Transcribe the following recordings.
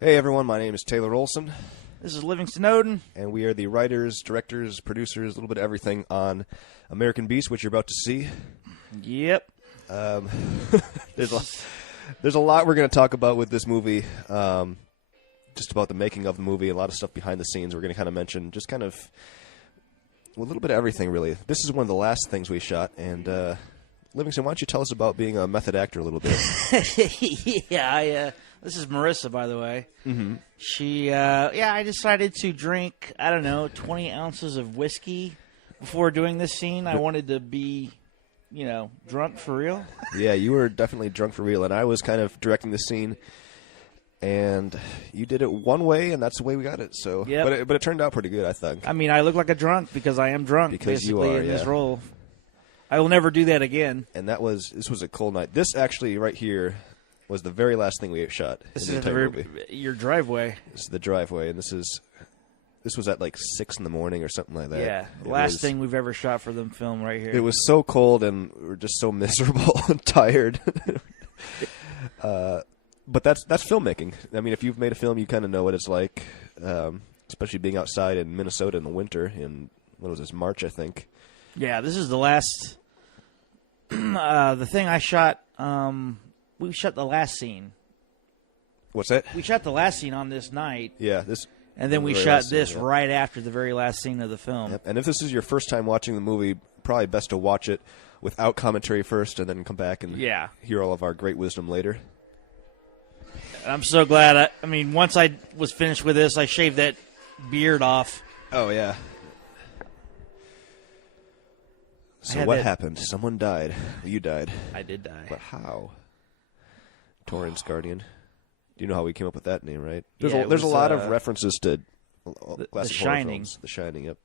Hey everyone, my name is Taylor Olson, This is Livingston Oden. and we are the writers, directors, producers, a little bit of everything on American Beast, which you're about to see. Yep. There's a lot we're going to talk about with this movie, just about the making of the movie, a lot of stuff behind the scenes we're going to kind of mention, just kind of a little bit of everything, really. This is one of the last things we shot, and Livingston, why don't you tell us about being a method actor a little bit? Yeah, this is Marissa, by the way. Mm-hmm. She, I decided to drink, 20 ounces of whiskey before doing this scene. I wanted to be, drunk for real. Yeah, you were definitely drunk for real, and I was kind of directing the scene, and you did it one way, and that's the way we got it. So, Yep. but it turned out pretty good, I think. I mean, I look like a drunk because I am drunk, Because you basically, are, in this yeah. role. I will never do that again. And this was a cold night. This actually right here was the very last thing we shot This in the is entire movie. your driveway. This is the driveway, and this was at like 6 in the morning or something like that. Yeah, last thing we've ever shot for the film right here. It was so cold, and we were just so miserable and tired. But that's filmmaking. I mean, if you've made a film, you kind of know what it's like, especially being outside in Minnesota in the winter. In what was this, March, I think. Yeah, this is the last. The thing I shot. We shot the last scene. What's that? We shot the last scene on this night. Yeah, And then we very shot last this scene, yeah. right after the very last scene of the film. Yep. And if this is your first time watching the movie, probably best to watch it without commentary first, and then come back and hear all of our great wisdom later. I'm so glad. I mean, once I was finished with this, I shaved that beard off. Oh yeah. So what happened? Someone died. You died. I did die. But how? Torrance Guardian. Do you know how we came up with that name, right? Yeah, There's a was, lot of references to The classic horror Shining. films. The Shining, yep.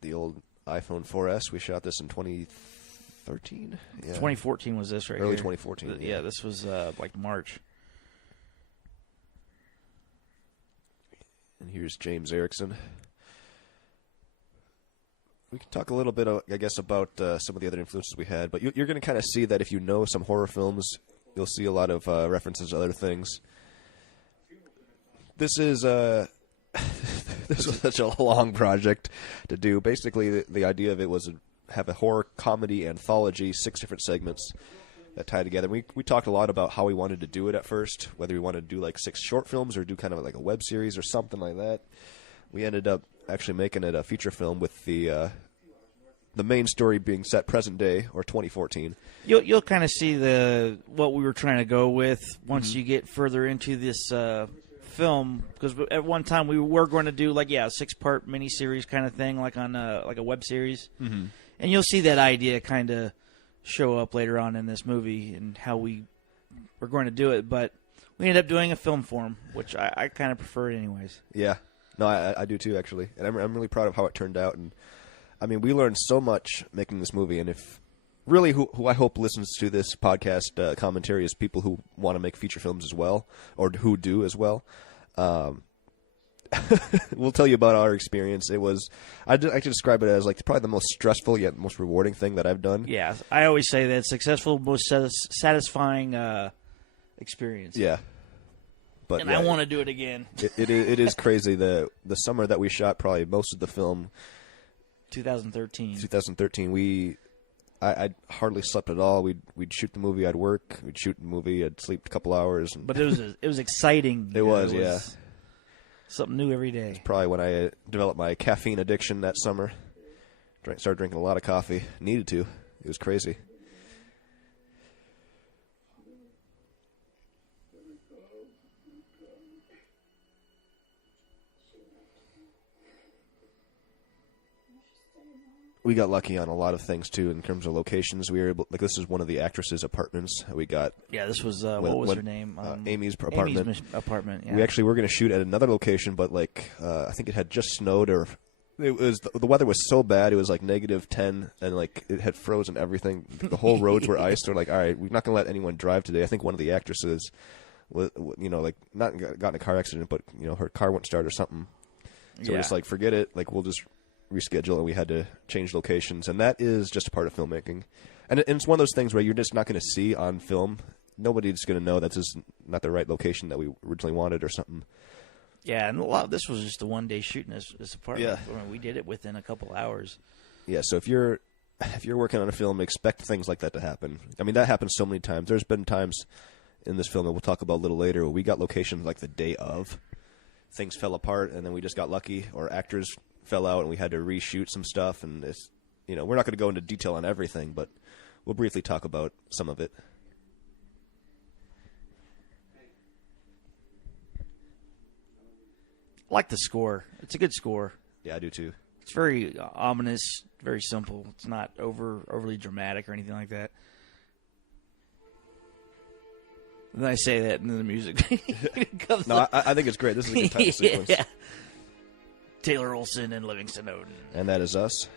The old iPhone 4S. We shot this in 2013? Yeah. 2014 was this right Early here. 2014. Yeah, this was like March. And here's James Erickson. We can talk a little bit, I guess, about some of the other influences we had, but you're going to kind of see that if you know some horror films, you'll see a lot of references to other things. This is this was such a long project to do. Basically, the idea of it was to have a horror comedy anthology, 6 different segments that tie together. We talked a lot about how we wanted to do it at first, whether we wanted to do like 6 short films or do kind of like a web series or something like that. We ended up actually making it a feature film with the main story being set present day or 2014. You'll kind of see what we were trying to go with once you get further into this film, because at one time we were going to do a 6-part miniseries kind of thing, like on like a web series, and you'll see that idea kind of show up later on in this movie and how we were going to do it. But we ended up doing a film form, which I kind of prefer anyways. Yeah. No, I do too, actually, and I'm really proud of how it turned out. And I mean, we learned so much making this movie, and if really who I hope listens to this podcast commentary is people who want to make feature films as well, or who do as well. We'll tell you about our experience. It was I can describe it as like probably the most stressful yet most rewarding thing that I've done. Yeah, I always say that successful, most satisfying experience. Yeah. But I want to do it again. It is crazy. The summer that we shot probably most of the film, 2013. I hardly slept at all. We'd shoot the movie. I'd work. We'd shoot the movie. I'd sleep a couple hours. But it was exciting. It was, yeah. Something new every day. Probably when I developed my caffeine addiction that summer. Started drinking a lot of coffee. Needed to. It was crazy. We got lucky on a lot of things too in terms of locations. We were able, this is one of the actresses' apartments we got. Yeah, this was what was her name? Amy's apartment. Amy's apartment. Yeah. We actually were going to shoot at another location, but I think it had just snowed, or it was the weather was so bad. It was like -10, and it had frozen everything. The whole roads were iced. We're like, all right, we're not going to let anyone drive today. I think one of the actresses was, not got in a car accident, but her car wouldn't start or something. So we're just like, forget it. We'll just reschedule, and we had to change locations, and that is just a part of filmmaking. And it's one of those things where you're just not going to see on film nobody's going to know that this is not the right location that we originally wanted or something. Yeah, and a lot of this was just a one-day shoot in this apartment. Yeah. I mean, we did it within a couple hours. Yeah, so if you're working on a film, expect things like that to happen. I mean, that happens so many times. There's been times in this film that we'll talk about a little later where we got locations like the day of. Things fell apart, and then we just got lucky, or actors fell out, and we had to reshoot some stuff. And it's, we're not going to go into detail on everything, but we'll briefly talk about some of it. I like the score. It's a good score. Yeah, I do too. It's very ominous, very simple. It's not overly dramatic or anything like that. And then I say that, and then the music comes No, I think it's great. This is a good title sequence. Yeah. Taylor Olson and Livingston Oden. And that is us.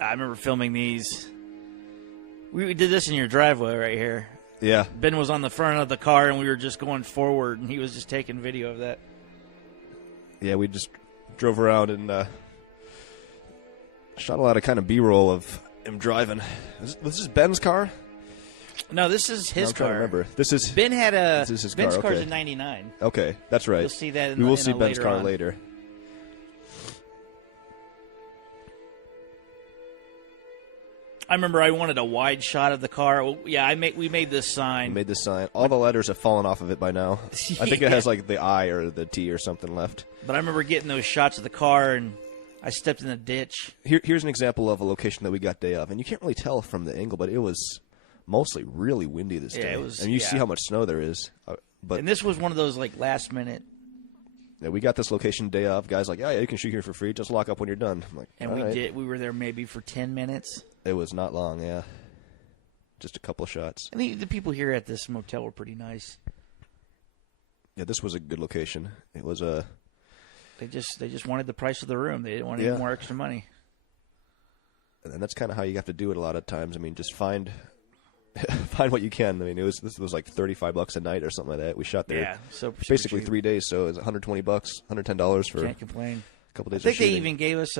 I remember filming these. We did this in your driveway right here. Yeah. Ben was on the front of the car, and we were just going forward, and he was just taking video of that. Yeah, we just drove around and shot a lot of kind of B-roll of him driving. Was this Ben's car? No, this is his I'm car. trying to remember. Ben had a. This is his Ben's car. car's Okay. in '99. Okay, that's right. You'll see that. We will see Ben's later car on. later. I remember I wanted a wide shot of the car. Well, yeah, we made this sign. We made this sign. All the letters have fallen off of it by now. I think it has like the I or the T or something left. But I remember getting those shots of the car, and I stepped in a ditch. Here's an example of a location that we got day of, and you can't really tell from the angle, but it was mostly really windy this day. It was, and you see how much snow there is. But and this was one of those like last minute. yeah, we got this location day of. Guys like, yeah, you can shoot here for free. Just lock up when you're done. I'm like, And all we right. did. We were there maybe for 10 minutes. It was not long, yeah. Just a couple of shots. And the people here at this motel were pretty nice. Yeah, this was a good location. It was They just wanted the price of the room. They didn't want any more extra money. and that's kind of how you have to do it a lot of times. I mean, just find what you can. I mean, this was like $35 a night or something like that. We shot there. Yeah, so basically cheap. 3 days, so it's $120, $110 for Can't complain. a couple days. I think of they shooting. even gave us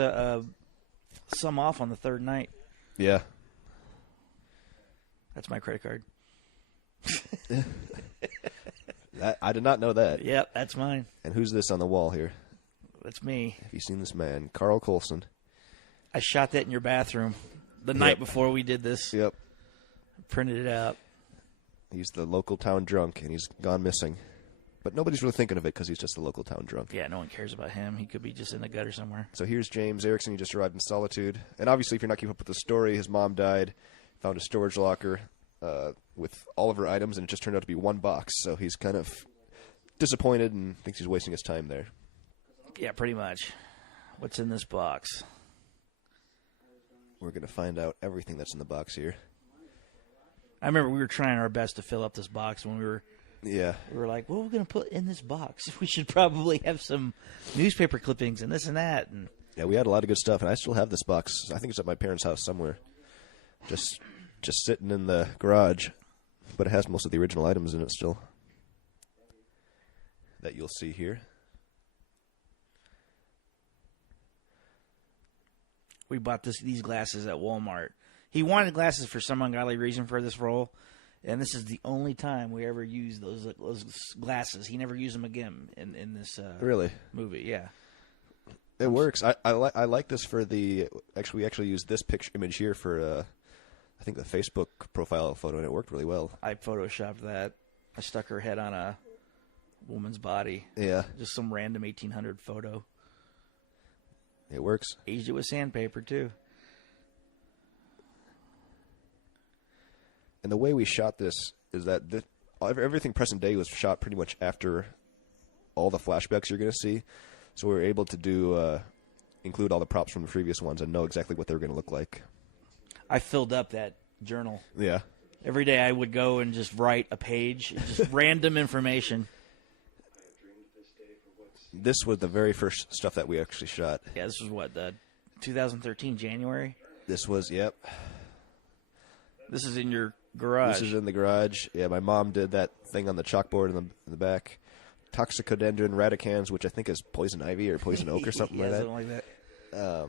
some off on the third night. Yeah. That's my credit card. I did not know that. Yep, that's mine. And who's this on the wall here? That's me. Have you seen this man? Carl Colson. I shot that in your bathroom the night before we did this. Yep. Printed it out. He's the local town drunk, and he's gone missing. But nobody's really thinking of it because he's just a local town drunk. Yeah, no one cares about him. He could be just in the gutter somewhere. So here's James Erickson. He just arrived in Solitude. And obviously, if you're not keeping up with the story, his mom died, found a storage locker with all of her items, and it just turned out to be one box. So he's kind of disappointed and thinks he's wasting his time there. Yeah, pretty much. What's in this box? We're going to find out everything that's in the box here. I remember we were trying our best to fill up this box when we were like, what are we going to put in this box? We should probably have some newspaper clippings and this and that. And yeah, we had a lot of good stuff, and I still have this box. I think it's at my parents' house somewhere. Just sitting in the garage, but it has most of the original items in it still that you'll see here. we bought these glasses at Walmart. He wanted glasses for some ungodly reason for this role, and this is the only time we ever used those glasses. He never used them again in this really movie. Yeah, it works. I like this for the we actually used this picture image here for I think the Facebook profile photo, and it worked really well. I photoshopped that. I stuck her head on a woman's body. Yeah, just some random 1800 photo. It works. Aged it with sandpaper too. And the way we shot this is that everything present day was shot pretty much after all the flashbacks you're going to see. So we were able to do include all the props from the previous ones and know exactly what they were going to look like. I filled up that journal. Yeah. Every day I would go and just write a page, just random information. This was the very first stuff that we actually shot. Yeah, this was what, 2013 January? This was, yep. This is in your garage. This is in the garage. Yeah, my mom did that thing on the chalkboard in the back. Toxicodendron radicans, which I think is poison ivy or poison oak or something yeah, like that. Something like that.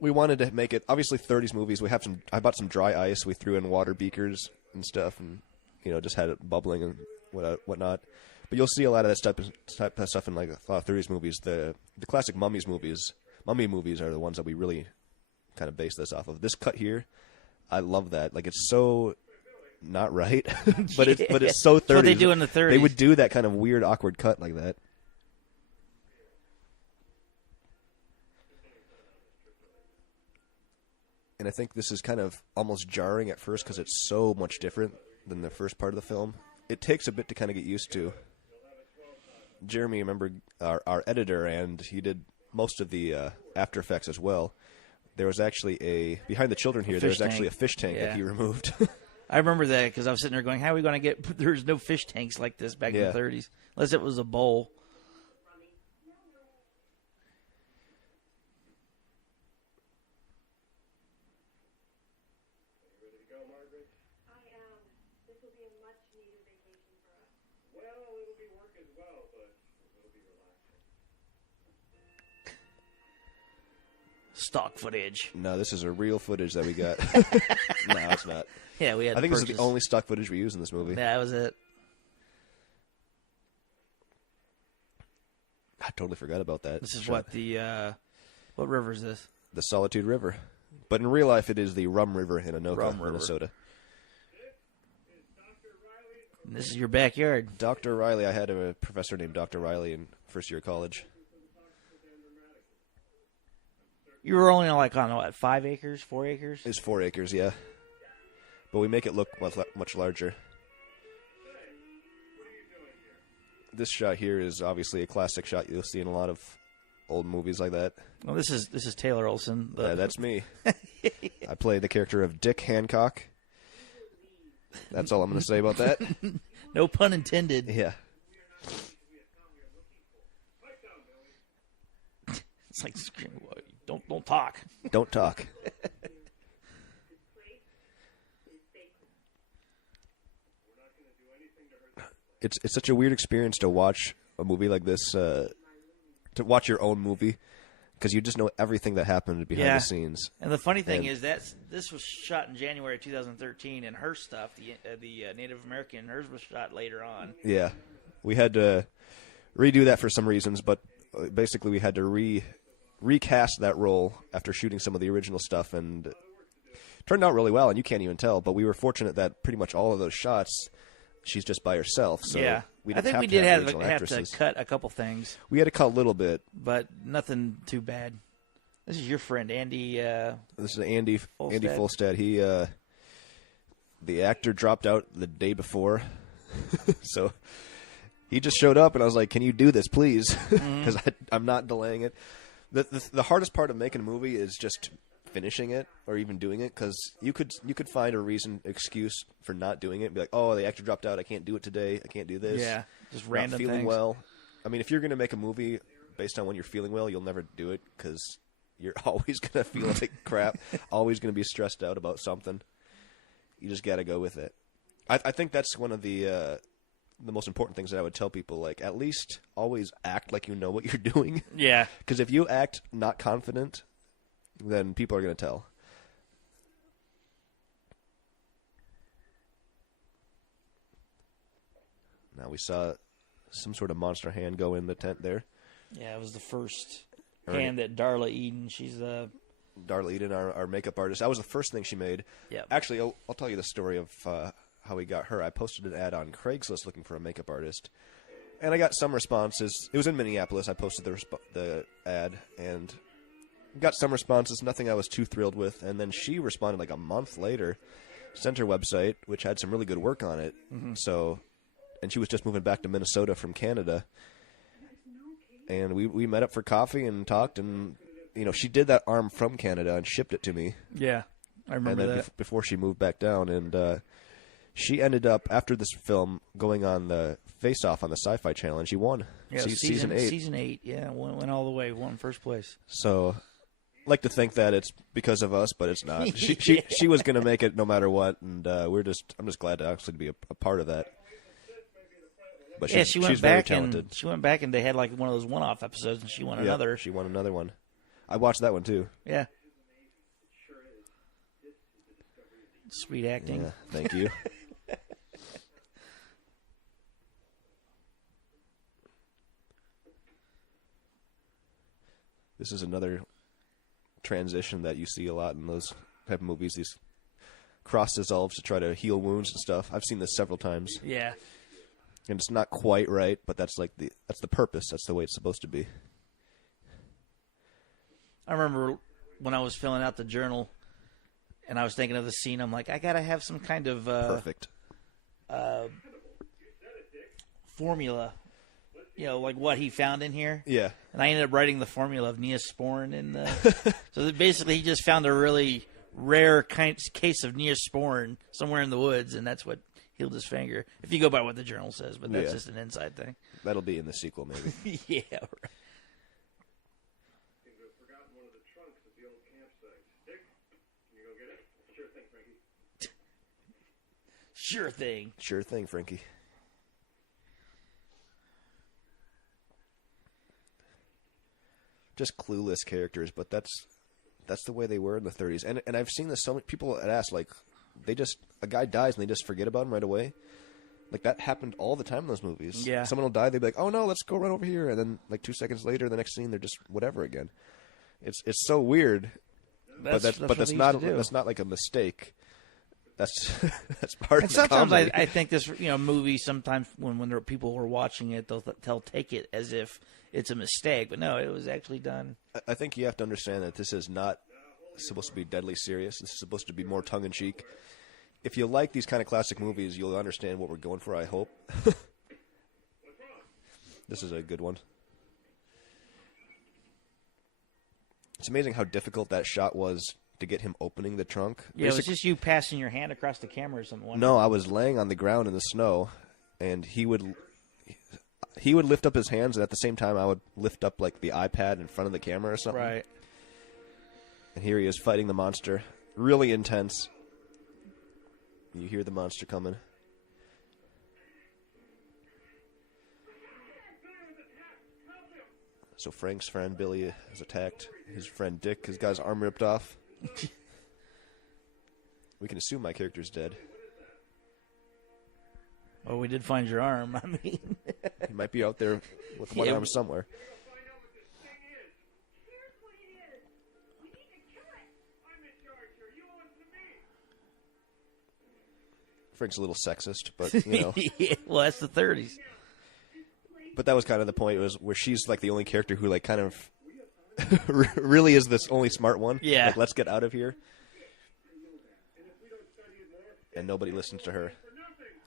we wanted to make it obviously 30s movies. We have some. I bought some dry ice. We threw in water beakers and stuff, and just had it bubbling and whatnot. But you'll see a lot of that stuff in like a lot of 30s movies. The classic mummy movies are the ones that we really kind of base this off of. This cut here, I love that. Like it's so not right, but it's so 30s. That's what they do in the 30s. They would do that kind of weird, awkward cut like that. And I think this is kind of almost jarring at first because it's so much different than the first part of the film. It takes a bit to kind of get used to. Jeremy, remember, our editor, and he did most of the After Effects as well. There was actually behind the children here, there's actually a fish tank that he removed. I remember that because I was sitting there going, how are we going to get, there's no fish tanks like this back in the 30s, unless it was a bowl. Stock footage. No, this is a real footage that we got. No, it's not. Yeah, we had. I think this is the only stock footage we use in this movie. Yeah, that was it. I totally forgot about that. This is what river is this? The Solitude River. But in real life, it is the Rum River in Anoka, Minnesota. And this is your backyard. Dr. Riley, I had a professor named Dr. Riley in first year of college. You were only on what, 5 acres, 4 acres? It's 4 acres, yeah. But we make it look much larger. This shot here is obviously a classic shot you'll see in a lot of old movies like that. Well, this is Taylor Olson. Yeah, that's me. I play the character of Dick Hancock. That's all I'm going to say about that. No pun intended. Yeah. It's like, don't talk. Don't talk. It's such a weird experience to watch a movie like this, to watch your own movie, because you just know everything that happened behind the scenes. And the funny thing is that this was shot in January 2013, and her stuff, the Native American, hers was shot later on. Yeah. We had to redo that for some reasons, but basically we had to recast that role after shooting some of the original stuff, and it turned out really well, and you can't even tell. But we were fortunate that pretty much all of those shots, she's just by herself. So yeah, we I think we did have to cut a couple things. We had to cut a little bit, but nothing too bad. This is your friend Andy. This is Andy Fulstad. He the actor dropped out the day before, so he just showed up, and I was like, "Can you do this, please?" Because I'm not delaying it. The hardest part of making a movie is just finishing it or even doing it, because you could find a excuse for not doing it and be like, oh, the actor dropped out, I can't do it today, I can't do this. Yeah, just random not feeling things. well. I mean, if you're going to make a movie based on when you're feeling well, you'll never do it, because you're always going to feel like crap, always going to be stressed out about something. You just got to go with it. I think that's one of the most important things that I would tell people, like, at least always act like you know what you're doing. Yeah. Because if you act not confident, then people are going to tell. Now we saw some sort of monster hand go in the tent there. Yeah, it was the first hand that Darla Eden, she's the... Darla Eden, our makeup artist. That was the first thing she made. Yeah. Actually, I'll tell you the story of how we got her. I posted an ad on Craigslist looking for a makeup artist, and I got some responses. It was in Minneapolis. I posted the ad, and got some responses, nothing I was too thrilled with, and then she responded like a month later, sent her website, which had some really good work on it. So, and she was just moving back to Minnesota from Canada, and we met up for coffee and talked, and she did that arm from Canada and shipped it to me. Yeah, I remember and then that. Before she moved back down, and she ended up, after this film, going on the Face-Off on the Sci-Fi Channel, and she won. Yeah, season 8. Season 8, yeah, went all the way, won first place. So, I like to think that it's because of us, but it's not. She was going to make it no matter what, and I'm just glad to actually be a part of that. But she went back very talented. She went back, and they had like one of those one-off episodes, and she won another. She won another one. I watched that one too. Yeah. Sweet acting. Yeah, thank you. This is another transition that you see a lot in those type of movies. These cross dissolves to try to heal wounds and stuff. I've seen this several times. Yeah. And it's not quite right, but that's the purpose. That's the way it's supposed to be. I remember when I was filling out the journal, and I was thinking of the scene. I'm like, I gotta have some kind of Perfect formula, like what he found in here. Yeah. And I ended up writing the formula of Neosporin in the. So basically, he just found a really rare case of Neosporin somewhere in the woods, and that's what healed his finger. If you go by what the journal says, but that's just an inside thing. That'll be in the sequel, maybe. Yeah. Right. Sure thing. Sure thing, Frankie. Just clueless characters, but that's the way they were in the 30s. And I've seen this so many people had asked, like, a guy dies and they just forget about him right away. Like, that happened all the time in those movies. Yeah. Someone will die, they'd be like, oh no, let's go right over here. And then, like, 2 seconds later, the next scene, they're just whatever again. It's so weird. That's not like a mistake. That's part and of the sometimes comedy. I think this movie, sometimes when there are people who are watching it, they'll take it as if it's a mistake, but no, it was actually done. I think you have to understand that this is not supposed to be deadly serious. This is supposed to be more tongue-in-cheek. If you like these kind of classic movies, you'll understand what we're going for, I hope. This is a good one. It's amazing how difficult that shot was to get him opening the trunk. Yeah, it was just you passing your hand across the camera or something. No, I was laying on the ground in the snow, and he would lift up his hands, and at the same time I would lift up like the iPad in front of the camera or something. Right. And here he is fighting the monster. Really intense. You hear the monster coming. So Frank's friend Billy is attacked. His friend Dick has got his arm ripped off. We can assume my character's dead. Oh, we did find your arm. I mean, He might be out there with one arm somewhere. Frank's a little sexist, but Yeah, well, that's the 30s. But that was kind of the point, was where she's like the only character who like kind of really is this only smart one. Yeah. Like, let's get out of here. And nobody listens to her,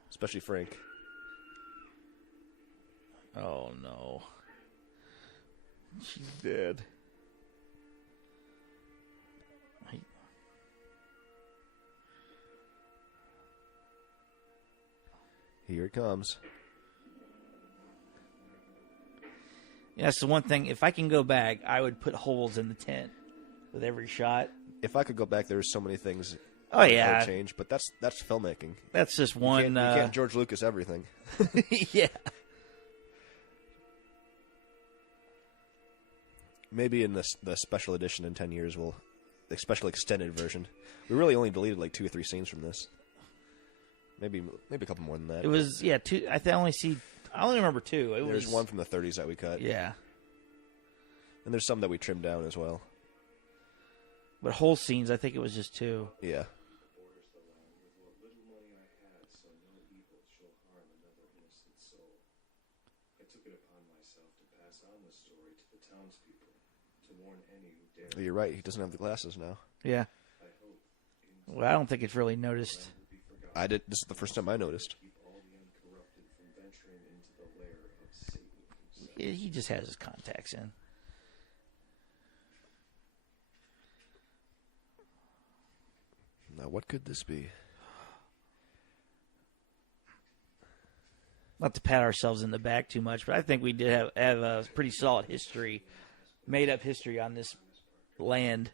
especially Frank. Oh no, She's dead. Here it comes. Yeah, that's the one thing. If I can go back, I would put holes in the tent with every shot. If I could go back, there's so many things Oh I yeah, would change, but that's filmmaking. that's just one. You can't George Lucas everything. Yeah. Maybe in the special edition in 10 years, the special extended version. We really only deleted like 2 or 3 scenes from this. Maybe a couple more than that. It was 2. I only remember 2. There's one from the 30s that we cut. Yeah, And there's some that we trimmed down as well. but whole scenes, I think it was just 2. Yeah. You're right. He doesn't have the glasses now. Yeah. Well, I don't think it's really noticed. I did. This is the first time I noticed. He just has his contacts in. Now, what could this be? Not to pat ourselves in the back too much, but I think we did have a pretty solid history, made up history on this land.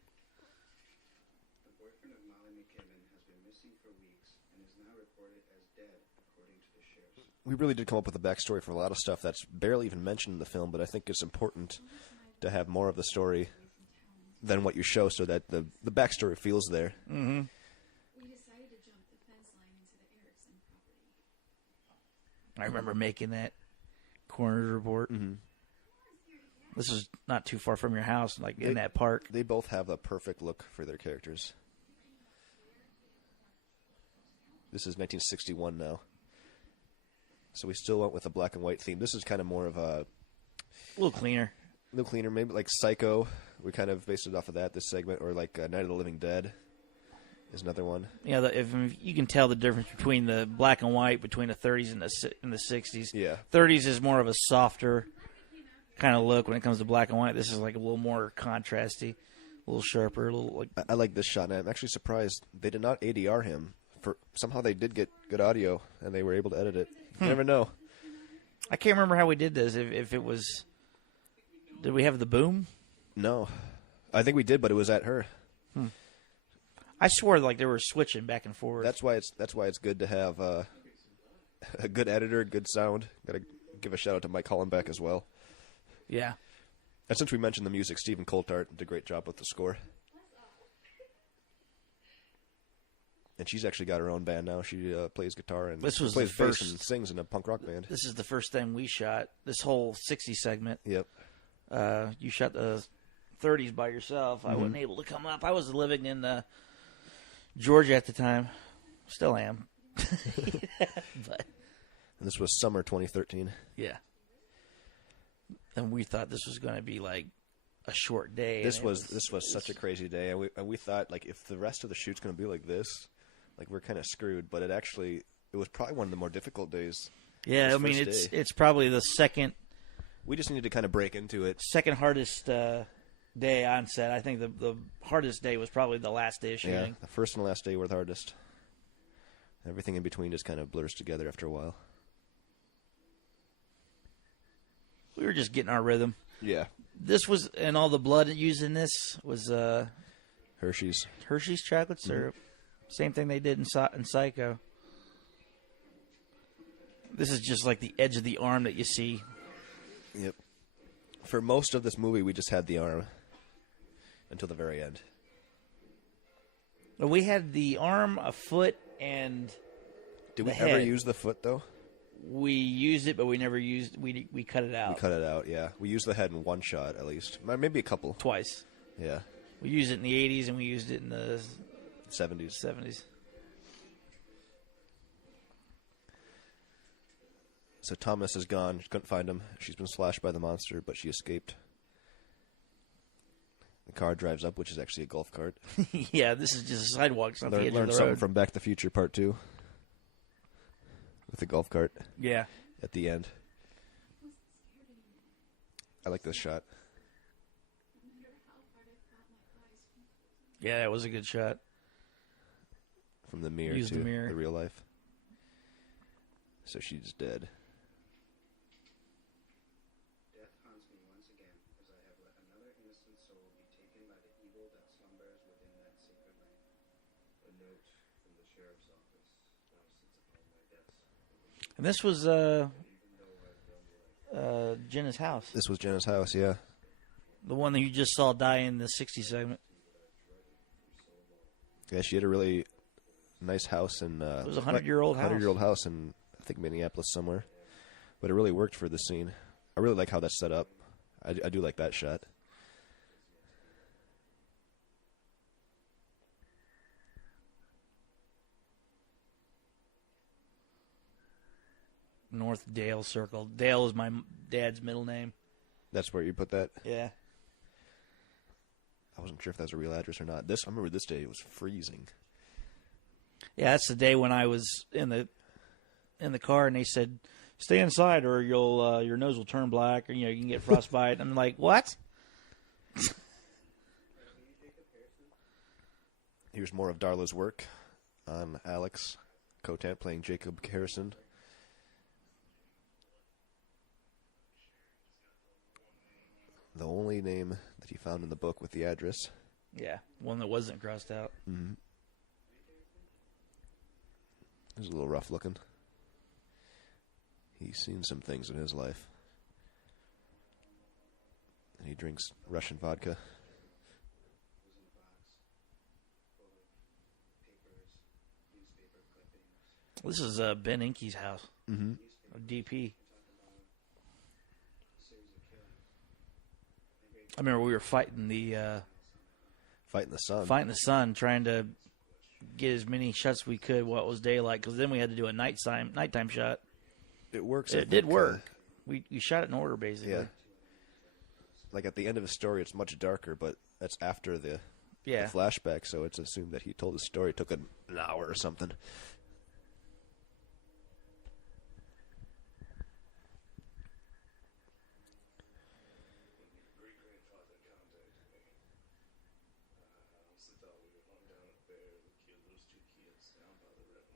The boyfriend of Molly McKibben has been missing for weeks and is now reported as dead, according to the sheriff. We really did come up with a backstory for a lot of stuff that's barely even mentioned in the film, but I think it's important to have more of the story than what you show, so that the backstory feels there. Mm-hmm. We decided to I remember making that Coroner's Report. Mm-hmm. This is not too far from your house, like in that park. They both have the perfect look for their characters. This is 1961 now. So we still went with a black and white theme. This is kind of more of a little cleaner. Maybe like Psycho. We kind of based it off of that, this segment. Or like Night of the Living Dead is another one. Yeah, if you can tell the difference between the black and white between the 30s and the 60s. Yeah. 30s is more of a softer kind of look when it comes to black and white. This is like a little more contrasty, a little sharper, a little like. I like this shot, and I'm actually surprised they did not ADR him. Somehow they did get good audio, and they were able to edit it. You never know. I can't remember how we did this. If it was, did we have the boom? No, I think we did, but it was at her. I swore like they were switching back and forth. That's why it's good to have a good editor, good sound. Got to give a shout out to Mike Hollenbeck as well. Yeah. And since we mentioned the music, Stephen Coulthard did a great job with the score. And she's actually got her own band now. She plays guitar and plays bass and sings in a punk rock band. This is the first thing we shot. This whole 60 segment. Yep. You shot the 30s by yourself. Mm-hmm. I wasn't able to come up. I was living in Georgia at the time. Still am. But and this was summer 2013. Yeah. And we thought this was going to be like a short day. This was such a crazy day, and we thought like if the rest of the shoot's going to be like this, like we're kind of screwed. But it was probably one of the more difficult days. Yeah, I mean it's probably the second. We just needed to kind of break into it. Second hardest day on set. I think the hardest day was probably the last day of shooting. Yeah, the first and last day were the hardest. Everything in between just kind of blurs together after a while. We were just getting our rhythm. Yeah. This was, and all the blood used in this was Hershey's chocolate syrup. Same thing they did in Psycho. This is just like the edge of the arm that you see. Yep. For most of this movie, we just had the arm until the very end. We had the arm, a foot, and did we head. ever use the foot though? We used it, but we never used. We cut it out. We cut it out. Yeah, we used the head in one shot at least, maybe a couple. Twice. Yeah. We used it in the 80s and we used it in the 70s. So Thomas is gone. She couldn't find him. She's been slashed by the monster, but she escaped. The car drives up, which is actually a golf cart. Yeah, this is just a sidewalk. It's not the edge of the Learned something road. from Back to the Future Part 2 with the golf cart. Yeah. At the end. I like this shot. Yeah, it was a good shot. From the mirror Use to the mirror. the real life. So she's dead. Death haunts me once again, as I have let another innocent soul be taken by the evil that slumbers within that sacred land. A note from the sheriff's office now sits upon my desk. And this was Jenna's house. This was Jenna's house, yeah. The one that you just saw die in the 60 segment. Yeah, she had a really nice house in... It was a 100-year-old house. 100-year-old house in, I think, Minneapolis somewhere. But it really worked for the scene. I really like how that's set up. I do like that shot. North Dale Circle. Dale is my dad's middle name. That's where you put that? Yeah. I wasn't sure if that was a real address or not. I remember this day it was freezing. Yeah, that's the day when I was in the car and they said, "Stay inside or you'll your nose will turn black or you can get frostbite." I'm like, "What?" Here's more of Darla's work on Alex Cotant playing Jacob Harrison. The only name that he found in the book with the address. Yeah, one that wasn't crossed out. Mm-hmm. It was a little rough looking. He's seen some things in his life. And he drinks Russian vodka. This is Ben Inky's house. Mm-hmm. DP. I remember we were fighting the sun, trying to get as many shots as we could while it was daylight, because then we had to do a nighttime shot. It works. It did work. We shot it in order, basically. Yeah. Like at the end of his story, it's much darker, but that's after the flashback, so it's assumed that he told his story. It took an hour or something. Great-grandfather contacted me. Honestly thought we were going down a bear that killed those 2 kids down by the river.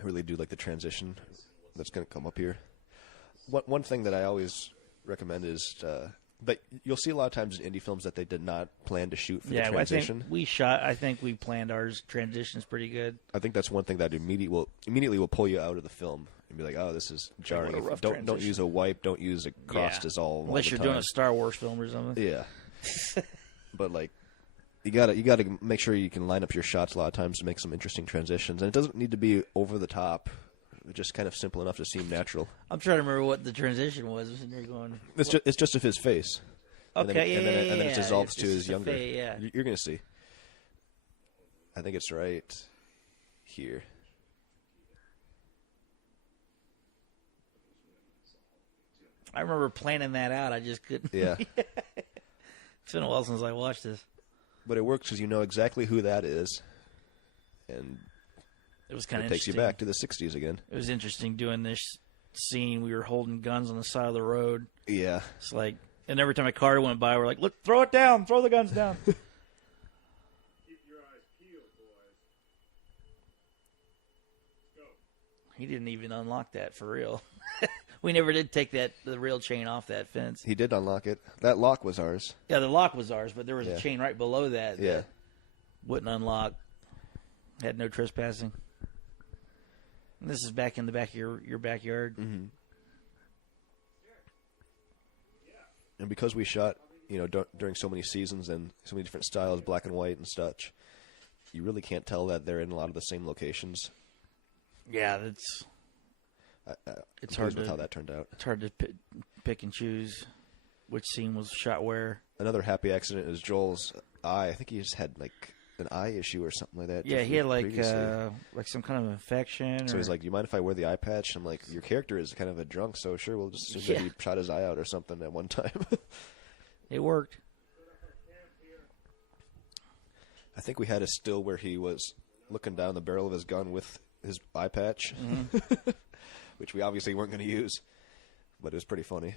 I really do like the transition that's going to come up here. One thing that I always recommend is, but you'll see a lot of times in indie films that they did not plan to shoot for the transition. I think we planned ours transitions pretty good. I think that's one thing that immediately will pull you out of the film and be like, oh, this is jarring. Don't use a wipe. Don't use a cross dissolve. Unless you're doing a Star Wars film or something. Yeah. But like, you gotta make sure you can line up your shots a lot of times to make some interesting transitions, and it doesn't need to be over the top. Just kind of simple enough to seem natural. I'm trying to remember what the transition was. It's just of his face. Okay, and then it dissolves to his younger. Yeah. You're gonna see. I think it's right here. I remember planning that out. I just couldn't. Yeah. It's been a while since I watched this. But it works because you know exactly who that is, and it was kind of takes you back to the 60s again. It was interesting doing this scene. We were holding guns on the side of the road. Yeah. It's like, and every time a car went by, we're like, look, throw it down, throw the guns down. Keep your eyes peeled, boys. Let's go. He didn't even unlock that for real. We never did take the rail chain off that fence. He did unlock it. That lock was ours. Yeah, the lock was ours, but there was a chain right below that that wouldn't unlock. Had no trespassing. And this is back in the back of your backyard. Mm-hmm. And because we shot, during so many seasons and so many different styles, black and white and such, you really can't tell that they're in a lot of the same locations. Yeah, it's hard with how that turned out. It's hard to pick and choose which scene was shot where. Another happy accident is Joel's eye. I think he just had like an eye issue or something like that. Yeah, he had like some kind of infection. So he's like, "Do you mind if I wear the eye patch?" I'm like, "Your character is kind of a drunk, so sure, we'll just assume that he shot his eye out or something at one time." It worked. I think we had a still where he was looking down the barrel of his gun with his eye patch, which we obviously weren't going to use, but it was pretty funny.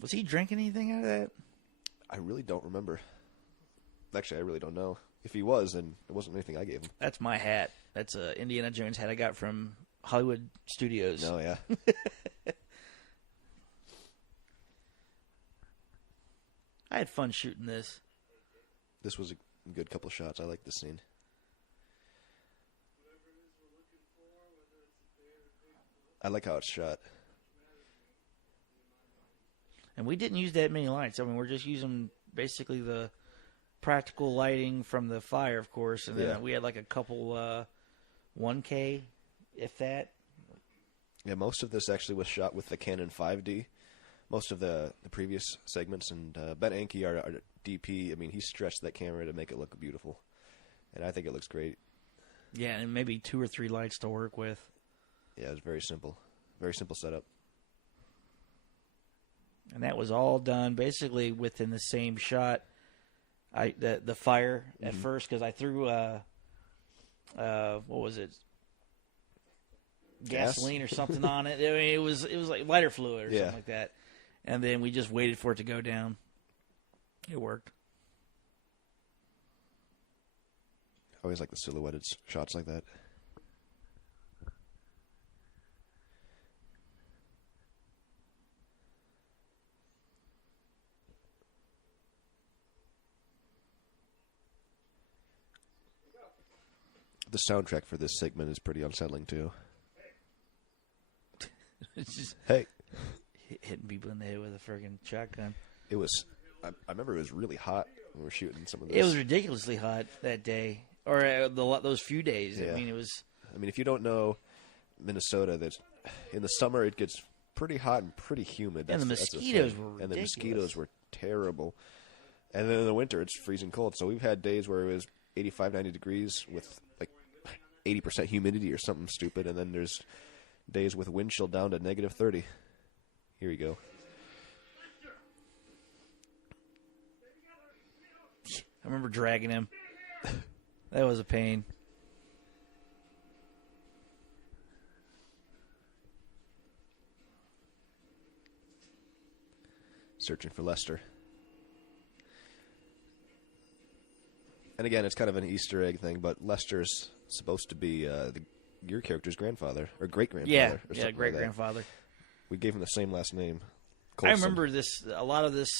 Was he drinking anything out of that? I really don't remember. Actually, I really don't know. If he was, then it wasn't anything I gave him. That's my hat. That's a Indiana Jones hat I got from Hollywood Studios. Oh, yeah. I had fun shooting this. This was a good couple shots. I like this scene. I like how it's shot. And we didn't use that many lights. I mean, we're just using basically the practical lighting from the fire, of course. And then we had like a couple 1K, if that. Yeah, most of this actually was shot with the Canon 5D. Most of the previous segments. And Ben Anke, our DP, I mean, he stretched that camera to make it look beautiful. And I think it looks great. Yeah, and maybe 2 or 3 lights to work with. Yeah, it was very simple. Very simple setup. And that was all done basically within the same shot. The fire at first, because I threw what was it? Gasoline or something on it. I mean, it was like lighter fluid or something like that. And then we just waited for it to go down. It worked. I always like the silhouetted shots like that. The soundtrack for this segment is pretty unsettling too. It's just hey, hitting people in the head with a friggin' shotgun. It was. I remember it was really hot when we were shooting some of this. It was ridiculously hot that day. or those few days. Yeah. I mean, it was. I mean, if you don't know Minnesota, that in the summer it gets pretty hot and pretty humid. And the mosquitoes were ridiculous. And the mosquitoes were terrible. And then in the winter, it's freezing cold. So we've had days where it was 85, 90 degrees with like 80% humidity or something stupid. And then there's days with wind chill down to negative 30. Here we go. I remember dragging him. That was a pain. Searching for Lester. And again, it's kind of an Easter egg thing, but Lester's supposed to be your character's grandfather, or great-grandfather. Yeah, or something like great-grandfather. that. We gave him the same last name. I remember this. A lot of this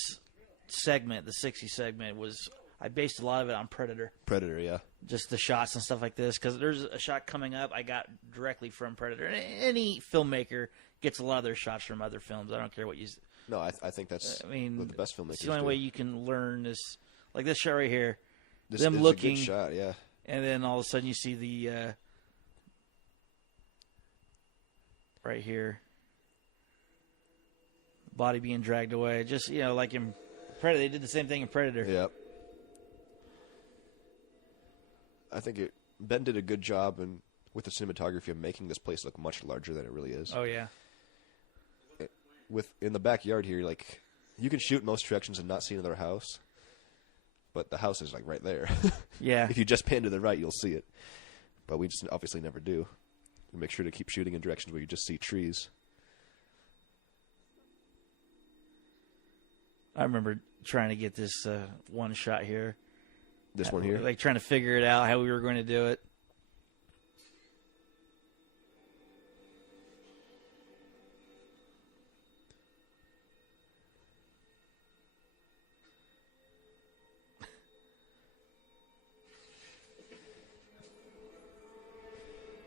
segment, the 60 segment, was... I based a lot of it on Predator. Predator, yeah. Just the shots and stuff like this, because there's a shot coming up I got directly from Predator. And any filmmaker gets a lot of their shots from other films. I don't care what you... No, I think that's what the best filmmakers the only do. way you can learn is... Like this shot right here. This them is looking, a good shot, yeah. And then all of a sudden you see the... right here. Body being dragged away. Just, like in Predator. They did the same thing in Predator. Yep. I think Ben did a good job with the cinematography of making this place look much larger than it really is. Oh, yeah. In the backyard here, like, you can shoot most directions and not see another house, but the house is, like, right there. Yeah. If you just pan to the right, you'll see it. But we just obviously never do. We make sure to keep shooting in directions where you just see trees. I remember trying to get this one shot here. This one here? Like trying to figure it out, how we were going to do it.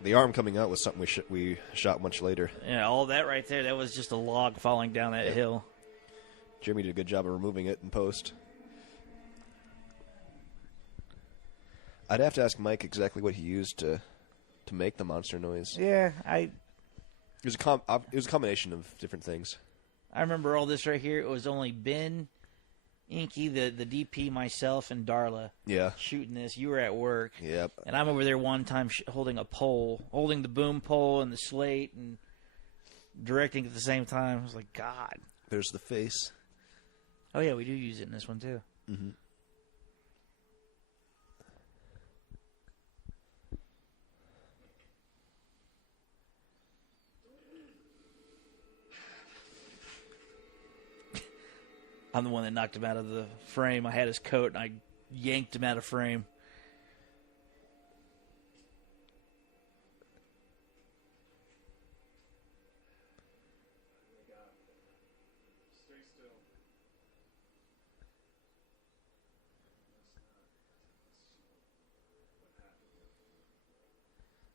The arm coming out was something we shot much later. Yeah, all that right there, that was just a log falling down that hill. Jeremy did a good job of removing it in post. I'd have to ask Mike exactly what he used to make the monster noise. Yeah, It was a combination of different things. I remember all this right here. It was only Ben, Inky, the DP, myself, and Darla. Yeah. Shooting this. You were at work. Yep. And I'm over there one time holding a pole, holding the boom pole and the slate, and directing at the same time. I was like, God. There's the face. Oh yeah, we do use it in this one too. Mm-hmm. I'm the one that knocked him out of the frame. I had his coat, and I yanked him out of frame.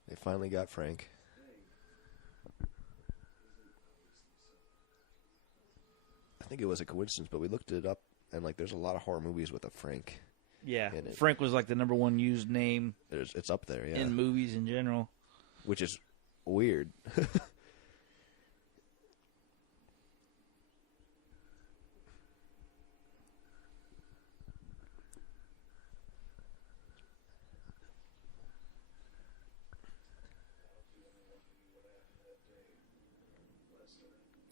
They finally got Frank. I think it was a coincidence, but we looked it up, and like, there's a lot of horror movies with a Frank. Yeah, in it. Frank was like the number one used name It's up there, yeah. in movies in general. Which is weird.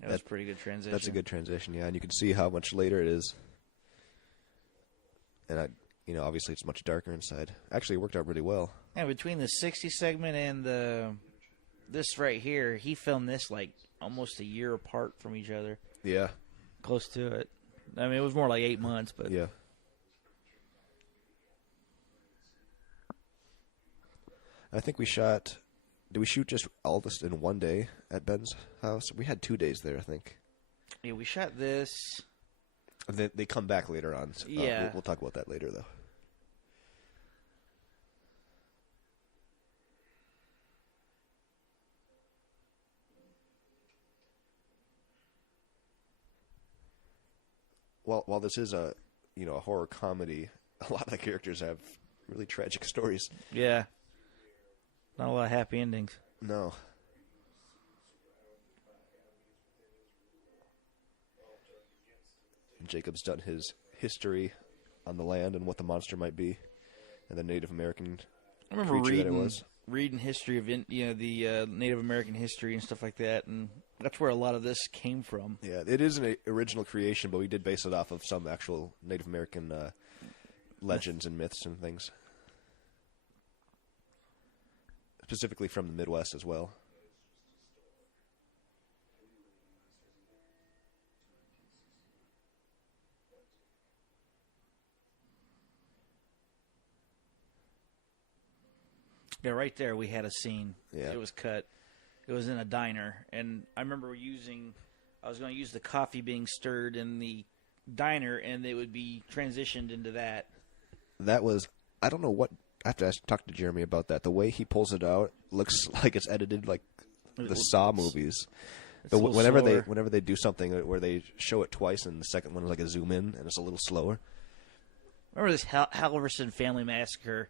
That was a pretty good transition. That's a good transition, yeah. And you can see how much later it is. And, obviously it's much darker inside. Actually, it worked out really well. Yeah, between the 60 segment and this right here, he filmed this like almost a year apart from each other. Yeah. Close to it. I mean, it was more like 8 months, but... Yeah. I think we shot... Did we shoot just all this in one day at Ben's house? We had 2 days there, I think. Yeah, we shot this... They come back later on. So, yeah. We'll talk about that later, though. While this is a horror comedy, a lot of the characters have really tragic stories. Yeah. Not a lot of happy endings. No. And Jacob's done his history on the land and what the monster might be, and the Native American I remember creature that it was. reading history of the Native American history and stuff like that, and that's where a lot of this came from. Yeah, it is an original creation, but we did base it off of some actual Native American legends and myths and things. Specifically from the Midwest as well. Yeah, right there we had a scene. Yeah. It was cut. It was in a diner, and I remember I was going to use the coffee being stirred in the diner, and it would be transitioned into that. That was, I don't know what, I have to talk to Jeremy about that. The way he pulls it out looks like it's edited like the Saw movies. Whenever they do something where they show it twice and the second one is like a zoom in and it's a little slower. Remember this Halverson Family Massacre?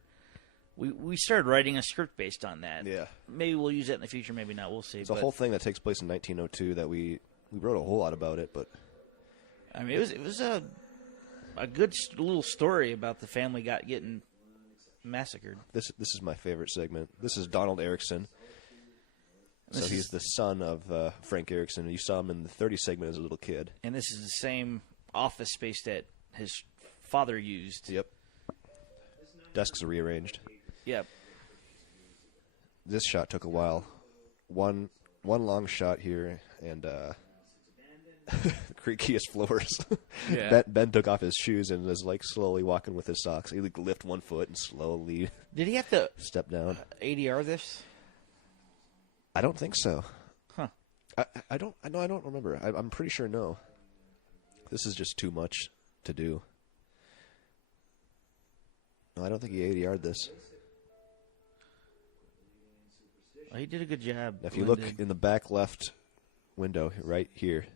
We started writing a script based on that. Yeah. Maybe we'll use that in the future, maybe not. We'll see. It's a whole thing that takes place in 1902 that we wrote a whole lot about it, but I mean, it was a good little story about the family getting massacred. this is my favorite segment. This is Donald Erickson. So he's the son of Frank Erickson. You saw him in the 30 segment as a little kid. And this is the same office space that his father used. Yep. Desks are rearranged. Yep. This shot took a while. One long shot here, and creakiest floors. Yeah. Ben took off his shoes and was like slowly walking with his socks. He like lift one foot and slowly Did he have to step down. ADR this? I don't think so. Huh. I don't remember. I'm pretty sure no. This is just too much to do. No, I don't think he ADR'd this. Oh, he did a good job. Now, if you look in the back left window right here,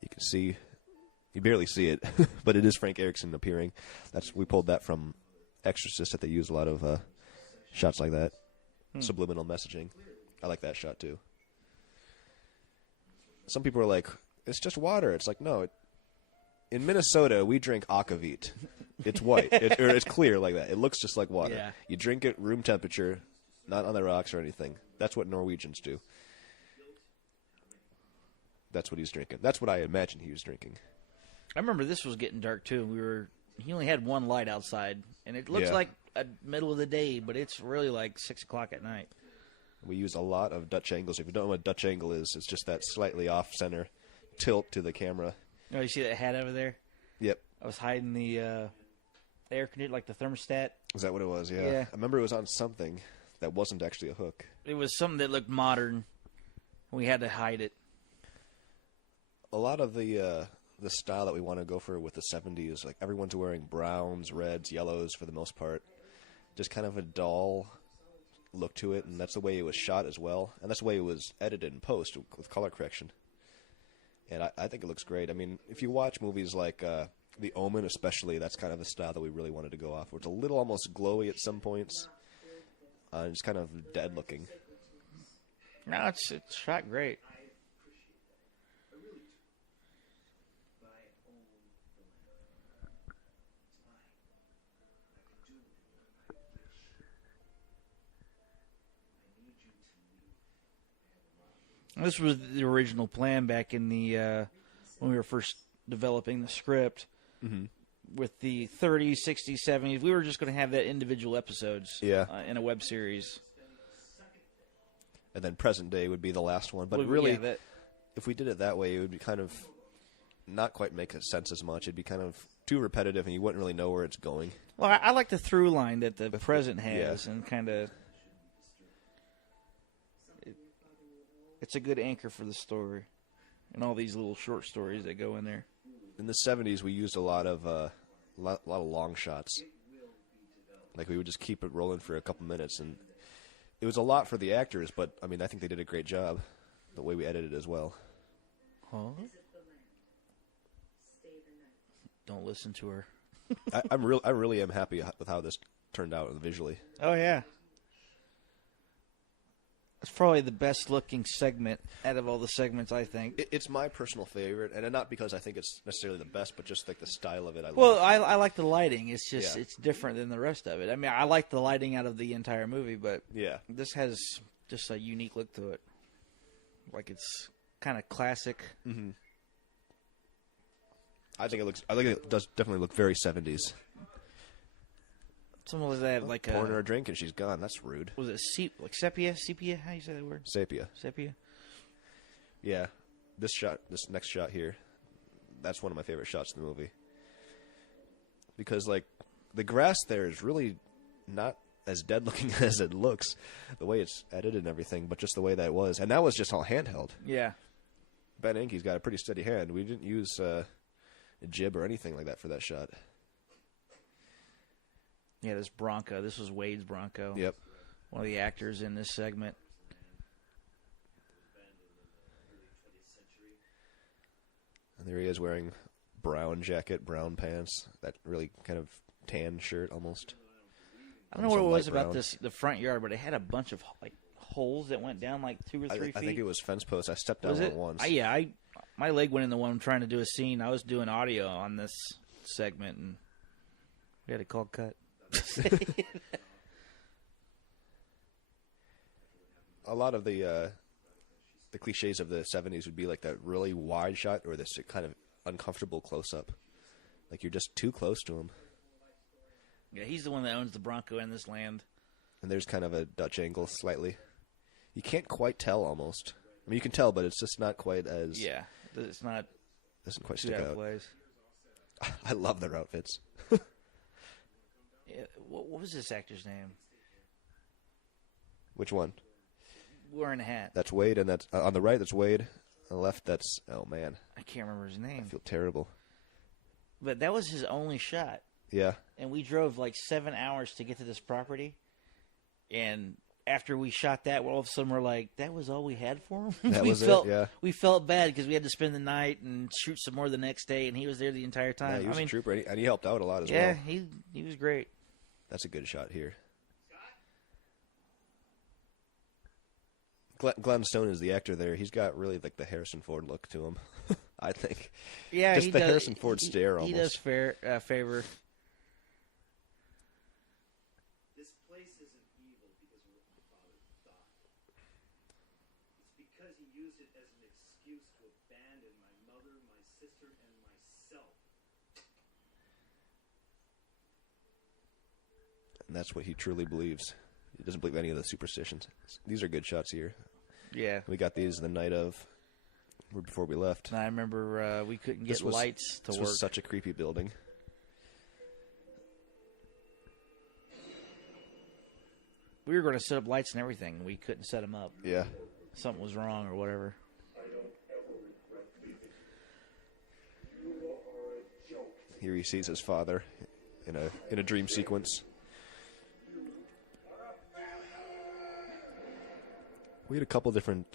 you can see, you barely see it, but it is Frank Erickson appearing. We pulled that from Exorcist, that they use a lot of shots like that. Subliminal messaging. I like that shot too. Some people are like, it's just water. It's like, no. In Minnesota, we drink aquavit. It's white. Or it's clear like that. It looks just like water. Yeah. You drink it room temperature, not on the rocks or anything. That's what Norwegians do. That's what he's drinking. That's what I imagine he was drinking. I remember this was getting dark too. He only had one light outside, and it looks Yeah. like a middle of the day, but it's really like 6 o'clock at night. We use a lot of Dutch angles. If you don't know what a Dutch angle is, it's just that slightly off-center tilt to the camera. Oh, you see that hat over there? Yep. I was hiding the air conditioner, like the thermostat. Is that what it was? Yeah. Yeah. I remember it was on something that wasn't actually a hook. It was something that looked modern. We had to hide it. A lot of the style that we want to go for with the 70s, like everyone's wearing browns, reds, yellows for the most part. Just kind of a dull look to it, and that's the way it was shot as well. And that's the way it was edited in post with color correction. And I think it looks great. I mean, if you watch movies like The Omen especially, that's kind of the style that we really wanted to go off. Where it's a little almost glowy at some points. It's kind of dead looking. No, it's shot great. This was the original plan back in the when we were first developing the script. Mm-hmm. With the 30s, 60s, 70s, we were just going to have that individual episodes in a web series. And then present day would be the last one. But Well, really, yeah, if we did it that way, it would be kind of not quite make sense as much. It'd be kind of too repetitive, and you wouldn't really know where it's going. Well, I like the through line that the present has, and kind of it's a good anchor for the story, and all these little short stories that go in there. In the 70s, we used a lot of long shots. Like, we would just keep it rolling for a couple minutes, and it was a lot for the actors, but, I mean, I think they did a great job, the way we edited as well. Huh? Don't listen to her. I really am happy with how this turned out visually. Oh yeah. It's probably the best looking segment out of all the segments, I think. It's my personal favorite, and not because I think it's necessarily the best, but just like the style of it. Well, love. I like the lighting. It's just Yeah. it's different than the rest of it. I mean, I like the lighting out of the entire movie, but Yeah. this has just a unique look to it. Like it's kind of classic. Mm-hmm. I think it does definitely look very 70s. Some of that like Pouring her a drink and she's gone. That's rude. was it sepia? Sepia? How do you say that word? Sepia. Sepia. Yeah. This next shot here, that's one of my favorite shots in the movie. Because, like, the grass there is really not as dead looking as it looks, the way it's edited and everything, but just the way that it was. And that was just all handheld. Yeah. Ben Enke's got a pretty steady hand. We didn't use a jib or anything like that for that shot. Yeah, this Bronco. This was Wade's Bronco. Yep. One of the actors in this segment. And there he is wearing brown jacket, brown pants, that really kind of tan shirt almost. I don't know what it was light about brown. the front yard, but it had a bunch of like holes that went down like 2 or 3 feet. I think it was fence posts. I stepped down Was on it? it once. My leg went in the one I'm trying to do a scene. I was doing audio on this segment, and we had to call cut. A lot of the cliches of the 70s would be like that really wide shot or this kind of uncomfortable close-up. Like you're just too close to him. Yeah, he's the one that owns the Bronco and this land. And there's kind of a Dutch angle slightly. You can't quite tell almost. I mean, you can tell, but it's just not quite as... Yeah, it's not Doesn't quite too stick out of out. place. I love their outfits. Yeah, what was this actor's name? Which one? Wearing a hat. That's Wade, and that's on the right. That's Wade. On the left, that's oh man, I can't remember his I name. feel terrible. But that was his only shot. Yeah, And we drove like 7 hours to get to this property. And after we shot that, all of a sudden we're like, that was all we had for him? That we was it, felt, yeah. We felt bad because we had to spend the night and shoot some more the next day, and he was there the entire time. yeah, he was I mean, a trooper, and he helped out a lot as yeah, well. he was great. That's a good shot here. Glenn Stone is the actor there. He's got really like the Harrison Ford look to him, I think. Yeah, Just he the does, Harrison Ford stare He almost. does favor. This place isn't evil because of what my father thought. It's because he used it as an excuse to abandon my mother, my sister, and myself. And that's what he truly believes. He doesn't believe any of the superstitions. These are good shots here. Yeah. We got these the night of, before we left. And I remember we couldn't get lights to This work. was such a creepy building. We were going to set up lights and everything. We couldn't set them up. Yeah. Something was wrong or whatever. Here he sees his father in a dream sequence. We had a couple different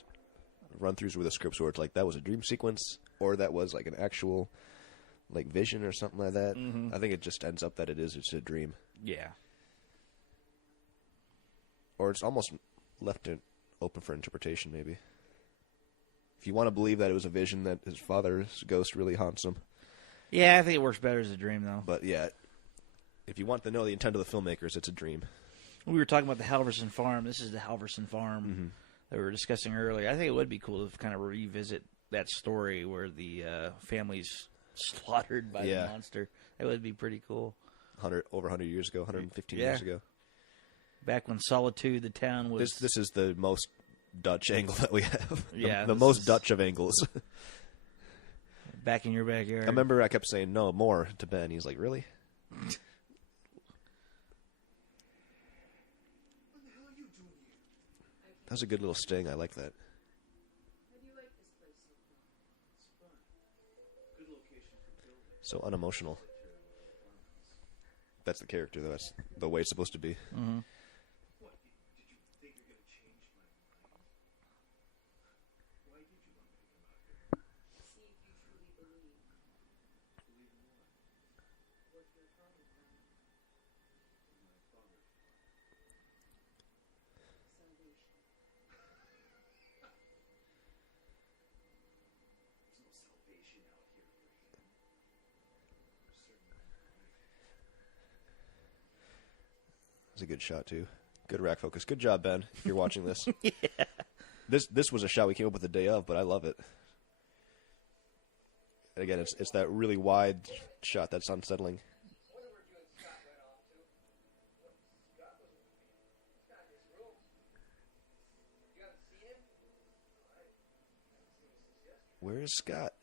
run-throughs with the scripts where it's like that was a dream sequence or that was like an actual like vision or something like that. Mm-hmm. I think it just ends up that it's a dream. Yeah. Or it's almost left it open for interpretation, maybe. If you want to believe that it was a vision that his father's ghost really haunts him. Yeah, I think it works better as a dream, though. But yeah, if you want to know the intent of the filmmakers, it's a dream. We were talking about the Halverson Farm. This is the Halverson Farm Mm-hmm. that we were discussing earlier. I think it would be cool to kind of revisit that story where the family's slaughtered by the monster. That would be pretty cool. Over 100 years ago, 115 Yeah. years ago. Back when Solitude, the town was... This is the most Dutch angle that we have. Yeah, the this most is- Dutch of angles. back in your backyard. I remember I kept saying no more to Ben. He's like, really? What the hell are you doing here? That was a good little sting. I like that. How do you like this place so far? It's fun. Good location for building. So unemotional. That's the character, though. That's the way it's supposed to be. Mm-hmm. What, did you think you're going to change my mind? Why did you want me to come out here? See if you truly believe. Believe in what? What your It's a good shot too. Good rack focus. Good job, Ben. If you're watching this, Yeah. this was a shot we came up with the day of, but I love it. And again, it's that really wide shot that's unsettling. Where is Scott?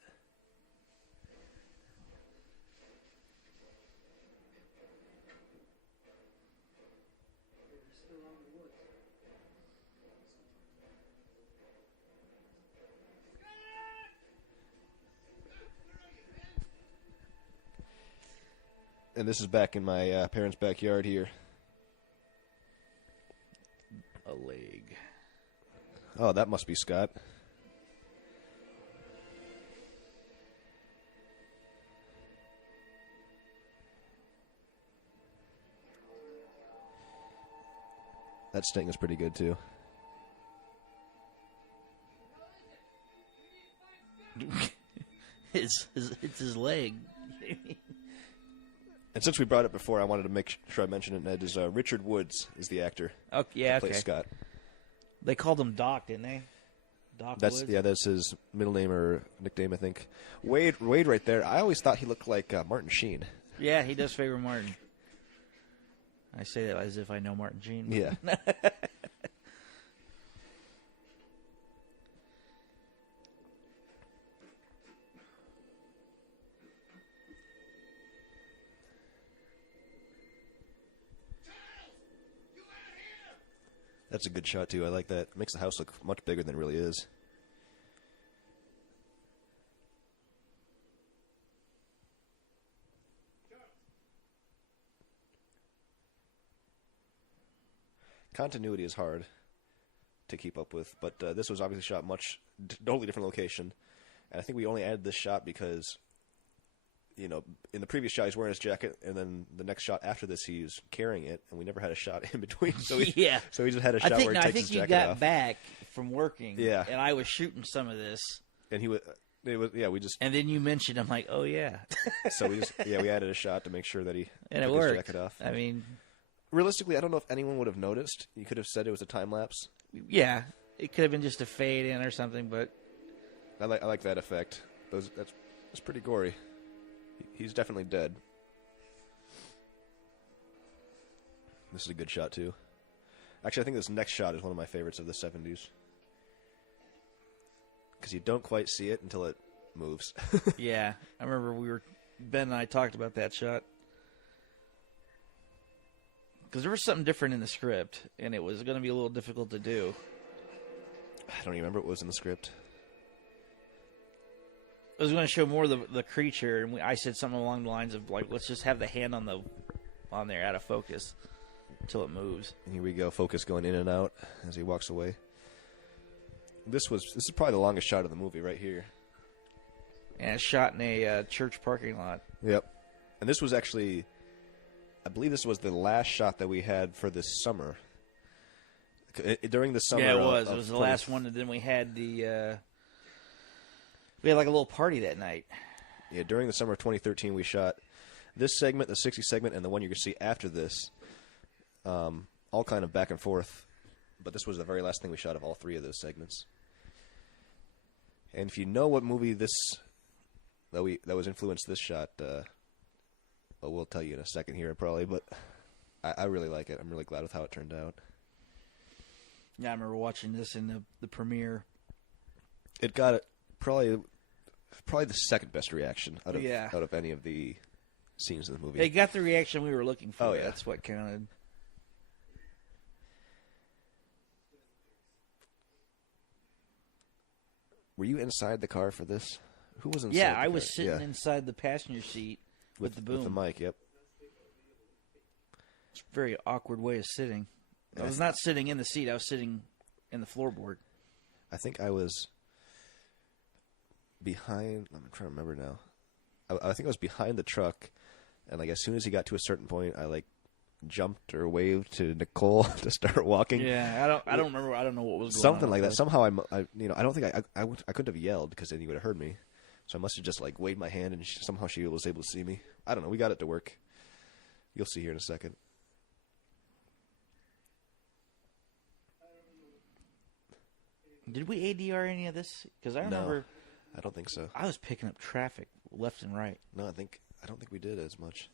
And this is back in my parents' backyard here. A leg. Oh, that must be Scott. That sting is pretty good, too. It's his leg. And since we brought it before, I wanted to make sure I mentioned it, Ned, is Richard Woods is the actor. Oh, yeah, that plays okay. Scott. They called him Doc, didn't they? Doc That's Woods? Yeah, that's his middle name or nickname, I think. Wade right there. I always thought he looked like Martin Sheen. Yeah, he does favor Martin. I say that as if I know Martin Sheen. Yeah. That's a good shot, too. I like that. Makes the house look much bigger than it really is. Continuity is hard to keep up with, but this was obviously shot totally different location. And I think we only added this shot because, you know, in the previous shot he's wearing his jacket, and then the next shot after this he's carrying it, and we never had a shot in between. So we just had a shot where he takes his jacket I think you got off. back from working, Yeah. and I was shooting some of this, And we just and then you mentioned, I'm like, oh yeah, so we added a shot to make sure that he and it took his worked. jacket off. I mean, Realistically, I don't know if anyone would have noticed. You could have said it was a time lapse. yeah, it could have been just a fade in or something, but I like that effect. That's pretty gory. He's definitely dead. This is a good shot too. Actually, I think this next shot is one of my favorites of the 70s. Because you don't quite see it until it moves. yeah, I remember Ben and I talked about that shot. Because there was something different in the script, and it was going to be a little difficult to do. I don't even remember what was in the script. I was going to show more of the creature, and I said something along the lines of, like, let's just have the hand on there out of focus until it moves. Here we go, focus going in and out as he walks away. This is probably the longest shot of the movie right here. And it's shot in a church parking lot. Yep. And this was actually, I believe this was the last shot that we had for this summer. During the summer. Yeah, it was. Of It was the last one, and then we had we had like a little party that night. Yeah, during the summer of 2013, we shot this segment, the 60 segment, and the one you're going to see after this, all kind of back and forth. But this was the very last thing we shot of all three of those segments. And if you know what movie that was influenced this shot, well, we'll tell you in a second here probably. But I really like it. I'm really glad with how it turned out. Yeah, I remember watching this in the premiere. It got probably the second best reaction out of any of the scenes in the movie. It got the reaction we were looking for. Oh, yeah. That's what counted. Were you inside the car for this? Who was inside? Yeah, the I car? was sitting Yeah. inside the passenger seat with the boom. With the mic, yep. It's a very awkward way of sitting. I was not sitting in the seat. I was sitting in the floorboard. I think I was behind. I'm trying to remember now. I think I was behind the truck, and like as soon as he got to a certain point, I like jumped or waved to Nicole to start walking. Yeah, I don't remember. I don't know what was going on. Something like that. Somehow I don't think I couldn't have yelled because then he would have heard me. So I must have just like waved my hand, and somehow she was able to see me. I don't know. We got it to work. You'll see here in a second. Did we ADR any of this? Because I No, remember I don't think so. I was picking up traffic left and right. No, I don't think we did as much.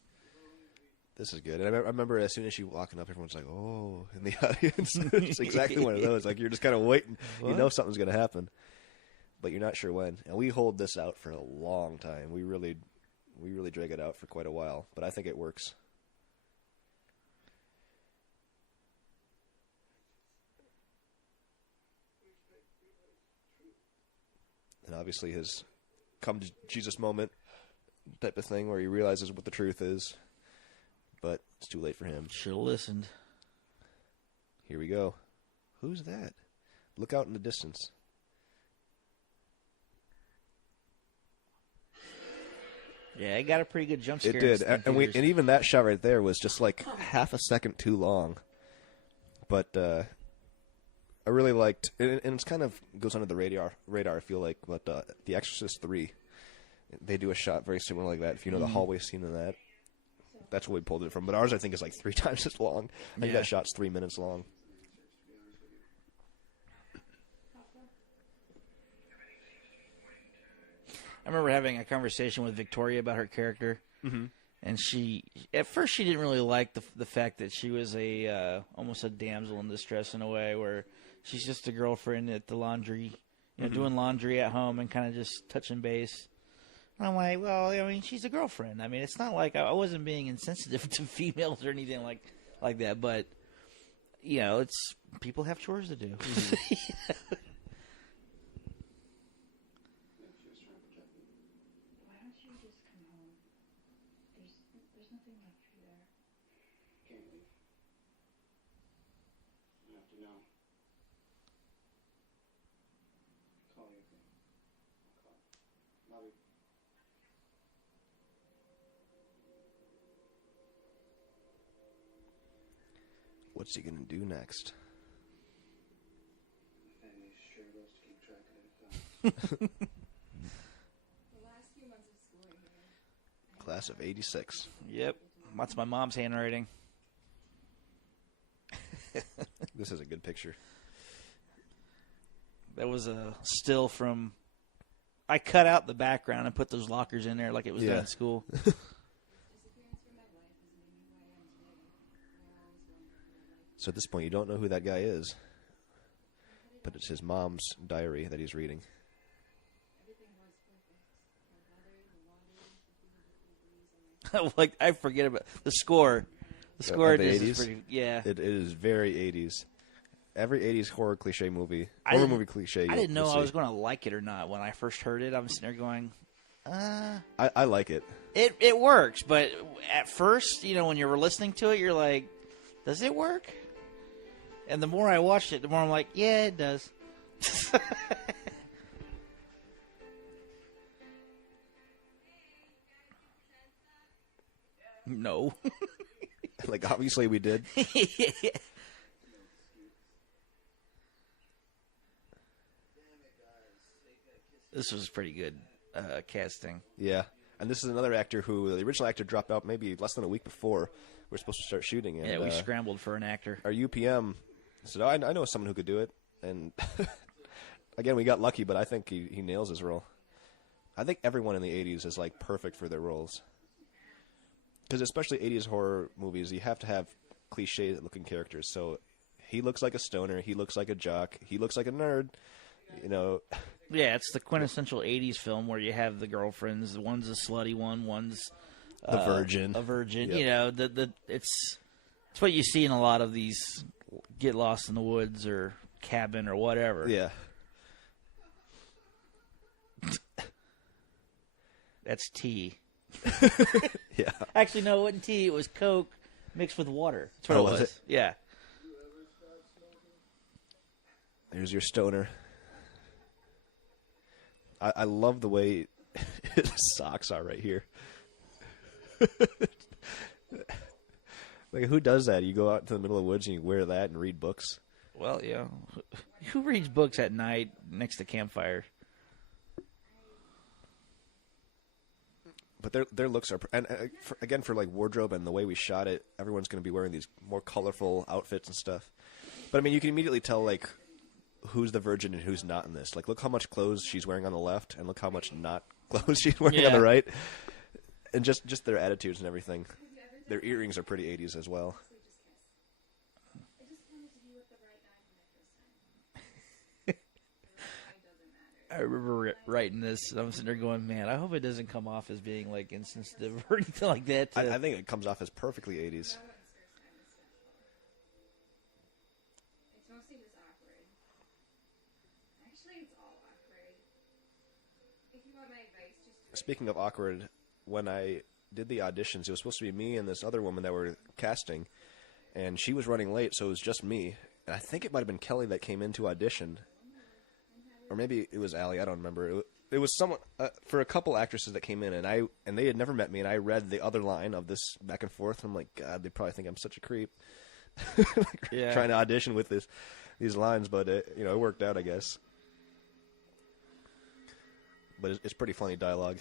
This is good. And I remember as soon as she walking up, everyone's like, "Oh!" in the audience. It's exactly one of those. Like you're just kind of waiting. What? You know something's going to happen, but you're not sure when. And we hold this out for a long time. We really drag it out for quite a while. But I think it works. And obviously his come to Jesus moment type of thing where he realizes what the truth is. But it's too late for him. Should have listened. Here we go. Who's that? Look out in the distance. Yeah, it got a pretty good jump scare. It did. in And theaters. even that shot right there was just like half a second too long. But I really liked, and it's kind of goes under the radar, I feel like, but The Exorcist 3, they do a shot very similar like that. If you know the hallway scene in that, that's where we pulled it from. But ours, I think, is like 3 times as long. I think Yeah. that shot's 3 minutes long. I remember having a conversation with Victoria about her character, and she, at first, she didn't really like the fact that she was a almost a damsel in distress in a way, where she's just a girlfriend at the laundry, doing laundry at home and kind of just touching base. And I'm like, well, I mean, she's a girlfriend. I mean, it's not like I wasn't being insensitive to females or anything like that, but it's people have chores to do. Why don't you just come home? There's nothing left for you there. Can't leave. I have to know. Call you. I'll call. Love you. What's he going to do next? The family sure loves to keep track of their thoughts. The last few months of schooling here. Class of 86. Yep, that's my mom's handwriting. This is a good picture. That was a still from. I cut out the background and put those lockers in there like it was done Yeah. at school. Disappearance from my life has made me who I am today. I always wondered what my life So at this point, you don't know who that guy is. But it's his mom's diary that he's reading. everything was perfect. My brother, the laundry, the food, the degrees, and my Like I forget about the score. The score Of the is 80s? pretty. Yeah, It is very 80s. Every 80s horror cliche movie, I horror didn't- movie cliche. I didn't know you'll I was see. going to like it or not when I first heard it. I'm sitting there going, I like it. it works, but at first, when you were listening to it, you're like, does it work? And the more I watched it, the more I'm like, yeah, it does. No. Like, obviously we did. This was pretty good casting. Yeah. And this is another actor who, the original actor dropped out maybe less than a week before we're supposed to start shooting. And, Yeah, we scrambled for an actor. our UPM said, I know someone who could do it. And again, we got lucky, but I think he nails his role. I think everyone in the 80s is like perfect for their roles. Because especially 80s horror movies, you have to have cliche-looking characters. So he looks like a stoner. He looks like a jock. He looks like a nerd. Yeah, it's the quintessential 80s film where you have the girlfriends. One's a slutty one, one's The virgin. a virgin. Yep. It's what you see in a lot of these Get Lost in the Woods or Cabin or whatever. Yeah. That's tea. Yeah. Actually, no, it wasn't tea. It was Coke mixed with water. That's what Oh, it was was. it? Yeah. There's your stoner. I love the way his socks are right here. Like, who does that? You go out into the middle of the woods and you wear that and read books? Well, yeah. Who reads books at night next to campfire? But their looks are, and again, for like wardrobe and the way we shot it, everyone's going to be wearing these more colorful outfits and stuff. But I mean, you can immediately tell like who's the virgin and who's not in this. Like, look how much clothes she's wearing on the left, and look how much not clothes she's wearing on Yeah. the right. And just their attitudes and everything. Their earrings are pretty 80s as well. I just wanted to be with the right guy for my first time. The right guy doesn't matter. I remember writing this, and I'm sitting there going, man, I hope it doesn't come off as being like insensitive or anything like that. I think it comes off as perfectly 80s. No one's first time is stressful. It's mostly just awkward. Actually, it's all awkward. If you want my advice, just do it. Speaking of awkward, when I did the auditions, it was supposed to be me and this other woman that were casting, and she was running late, so it was just me. And I think it might have been Kelly that came in to audition, or maybe it was Allie. I don't remember. It was someone for a couple actresses that came in, and they had never met me, and I read the other line of this back and forth, and I'm like, God, they probably think I'm such a creep, Yeah. trying to audition with these lines, but it worked out, I guess. But it's pretty funny dialogue.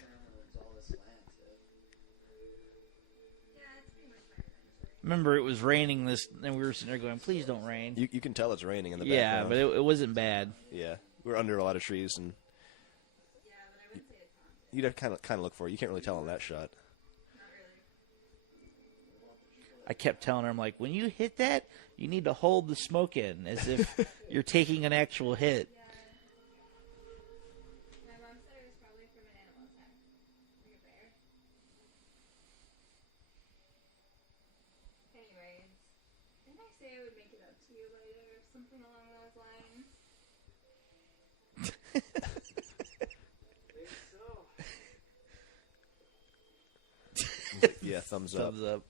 Remember, it was raining this, and we were sitting there going, please don't rain. You can tell it's raining in the Yeah, background. but it wasn't bad. Yeah, we're under a lot of trees, and Yeah, but I wouldn't say it's on. you'd have to kind of look for it. You can't really tell on that shot. Not really. I kept telling her, I'm like, when you hit that, you need to hold the smoke in as if you're taking an actual hit. My mom said it was probably from an animal attack. Like a bear. Anyways, didn't I say I would make it up to you later or something along those lines? Yeah, thumbs up. Thumbs up.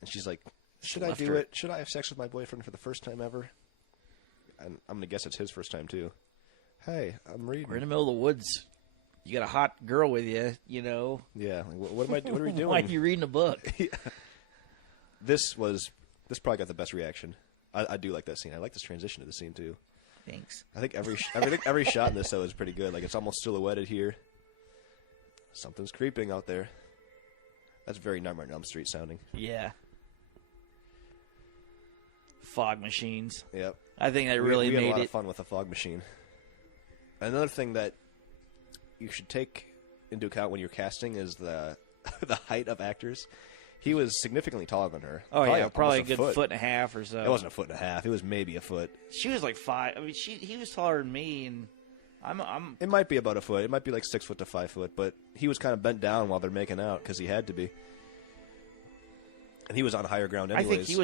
And she's like, should I Left do her. it? Should I have sex with my boyfriend for the first time ever? And I'm going to guess it's his first time, too. Hey, I'm reading. We're in the middle of the woods. You got a hot girl with you, you know. Yeah, like, what are we doing? Why are you reading a book? This probably got the best reaction. I do like that scene. I like this transition to the scene, too. Thanks. I think every shot in this, though, is pretty good. Like, it's almost silhouetted here. Something's creeping out there. That's very Nightmare on Elm Street sounding. Yeah. Fog machines. Yep. I think that We really had a made lot it. of fun with the fog machine. Another thing that you should take into account when you're casting is the the height of actors. He was significantly taller than her. Oh, yeah, probably a almost good foot and a half or so. It wasn't a foot and a half. It was maybe a foot. She was like 5. I mean, he was taller than me, and I'm It might be about a foot. It might be like 6 foot to 5 foot. But he was kind of bent down while they're making out because he had to be. And he was on higher ground I anyways. think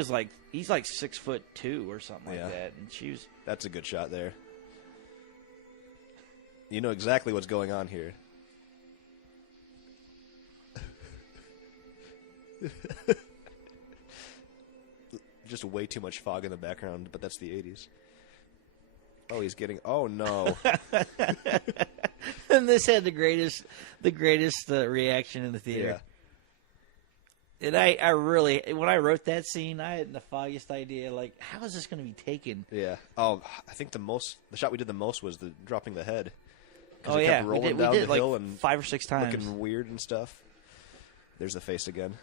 he's like 6'2" or something Yeah. like that, and she was. That's a good shot there. You know exactly what's going on here. Just way too much fog in the background, but that's the 80s. Oh, he's getting... Oh, no. And this had the greatest reaction in the theater. Yeah. And I really, when I wrote that scene, I hadn't the foggiest idea. Like, how is this going to be taken? Yeah. Oh, I think the shot we did the most was the dropping the head. 'Cause Oh it kept yeah, rolling we down did the it like hill and 5 or 6 times. looking weird and stuff. There's the face again.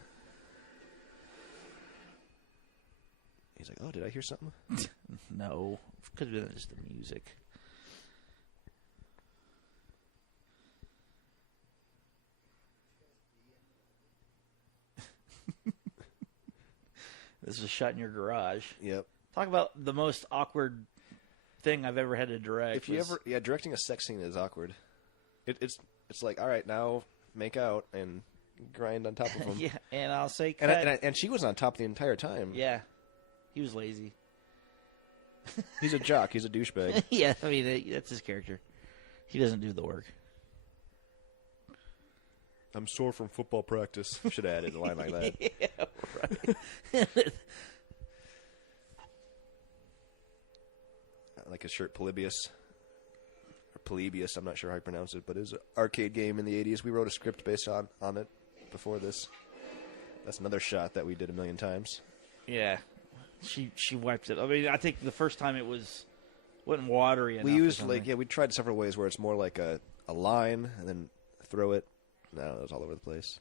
He's like, oh, did I hear something? No, could have been just the music. This is a shot in your garage. Yep. Talk about the most awkward thing I've ever had to direct. If you ever, directing a sex scene is awkward. It's like, all right, now make out and grind on top of him. yeah, and I'll say cut. And she was on top the entire time. Yeah, he was lazy. He's a jock. He's a douchebag. Yeah, I mean that's his character. He doesn't do the work. I'm sore from football practice. Should have added a line like that. Yeah, right. Like his shirt, Polybius. Or Polybius, I'm not sure how you pronounce it, but it was an arcade game in the 80s. We wrote a script based on it before this. That's another shot that we did a million times. Yeah, she wiped it. I mean, I think the first time it wasn't watery enough. We or used, something. we tried several ways where it's more like a line and then throw it. No, it was all over the place.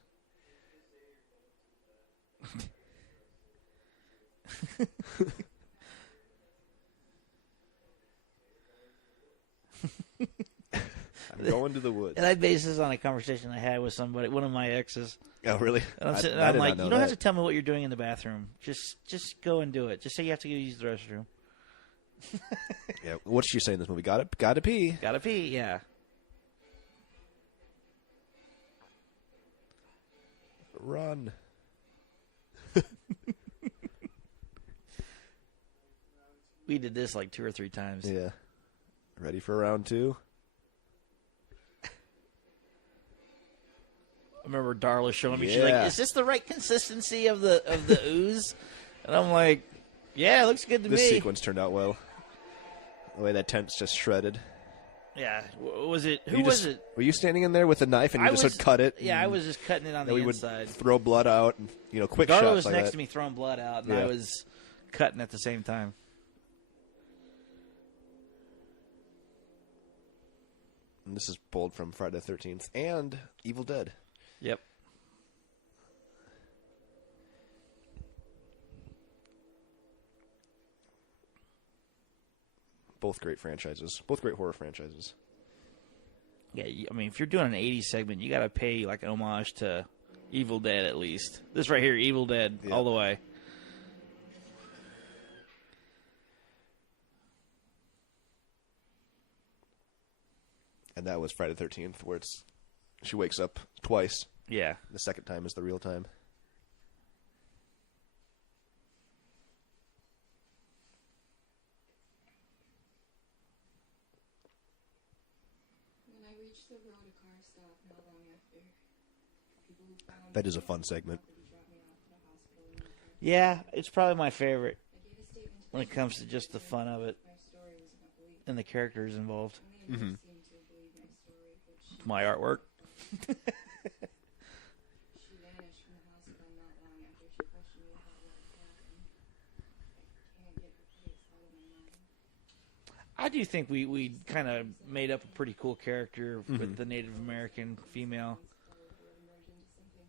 I'm going to the woods. And I based this on a conversation I had with somebody, one of my exes. Oh, really? And I'm sitting, I I'm did like, not know you don't have that. to tell me what you're doing in the bathroom. Just go and do it. Just say you have to go use the restroom. Yeah. What's she saying in this movie? Gotta pee. Gotta pee, yeah. Run. We did this like 2 or 3 times. Yeah. Ready for round 2? I remember Darla showing me. She's Yeah. like, "Is this the right consistency of the ooze?" And I'm like, "Yeah, it looks good to This me." sequence turned out well. The way that tent's just shredded. Yeah, was it? Who You was just- it? Were you standing in there with a knife and you just would cut it? Yeah, I and was just cutting it on then the we would inside. throw blood out and quick Darla shots was like next that. to me throwing blood out, and Yeah. I was cutting at the same time. And this is pulled from Friday the 13th and Evil Dead. Yep. Both great franchises. Both great horror franchises. Yeah, I mean, if you're doing an 80s segment, you got to pay like an homage to Evil Dead at least. This right here, Evil Dead, Yeah. all the way. And that was Friday the 13th, where she wakes up twice. Yeah. The second time is the real time. When I reached the road, a car stopped not long after. People who found That is a me fun segment. dropped me off at a hospital in Winter. Yeah, it's probably my favorite I gave a statement to when it comes to just the fun of it my story was about belief. and the characters involved. Many of them seemed to believe my story, which My artwork. she vanished from the hospital not long after she questioned me about what had happened. I can't get her face out of my mind. I do think we kind of made up a pretty cool character with the Native American female.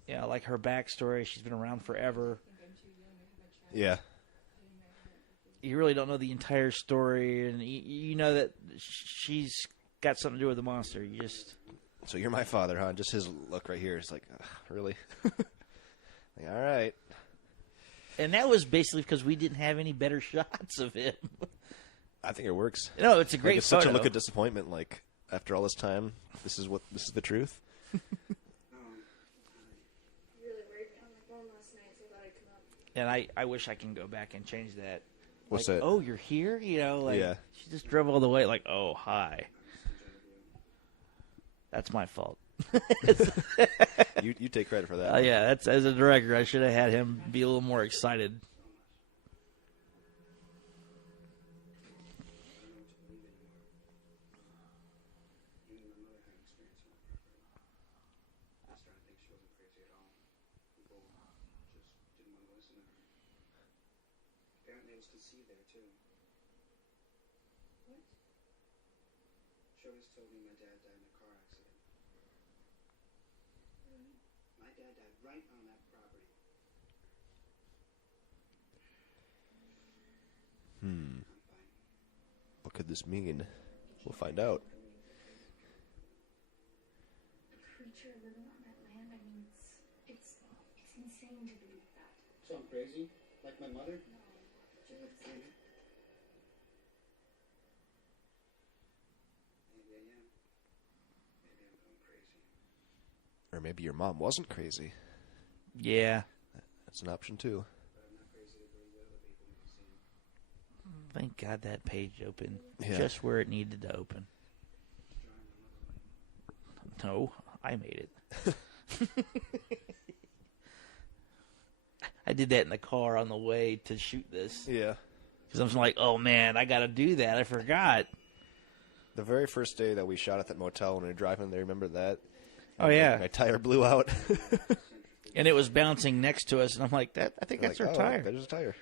Yeah, like her backstory. She's been around forever. Yeah. You really don't know the entire story, and you know that she's got something to do with the monster. You just So you're my father, huh? Just his look right here is like, ugh, really? Like, all right. and that was basically because we didn't have any better shots of him. I think it works. No, it's a great Like, it's photo. such a look of disappointment. Like, after all this time, this is the truth. Really worried me on my phone last night, so I thought I'd come up. And I wish I can go back and change that. What's Like, that? oh, you're here? You know, like Yeah. she just drove all the way. Like, oh, hi. That's my fault. You take credit for that. Yeah, that's as a director, I should have had him be a little more excited. Even my mother had experience on the property. I started to think she wasn't crazy at all. People just didn't want to listen to her. Apparently it was conceived there too. What? She always told me my dad died in a car accident. My dad died right on that property. I'm fine. What could this mean? We'll find out. A creature living on that land? I mean, it's insane to believe that. So I'm crazy? Like my mother? Jude, Maybe I am. Maybe I'm going crazy. Or maybe your mom wasn't crazy. Yeah. That's an option, too. But I'm not crazy to believe that other people need to see him. Thank God that page opened Yeah. just where it needed to open. No, I made it. I did that in the car on the way to shoot this. Yeah. Because I was like, oh, man, I got to do that. I forgot. The very first day that we shot at that motel when we were driving there, remember that? Oh, yeah. My tire blew out. And it was bouncing next to us, and I'm like, I think that's Like, our oh, tire. There's a tire.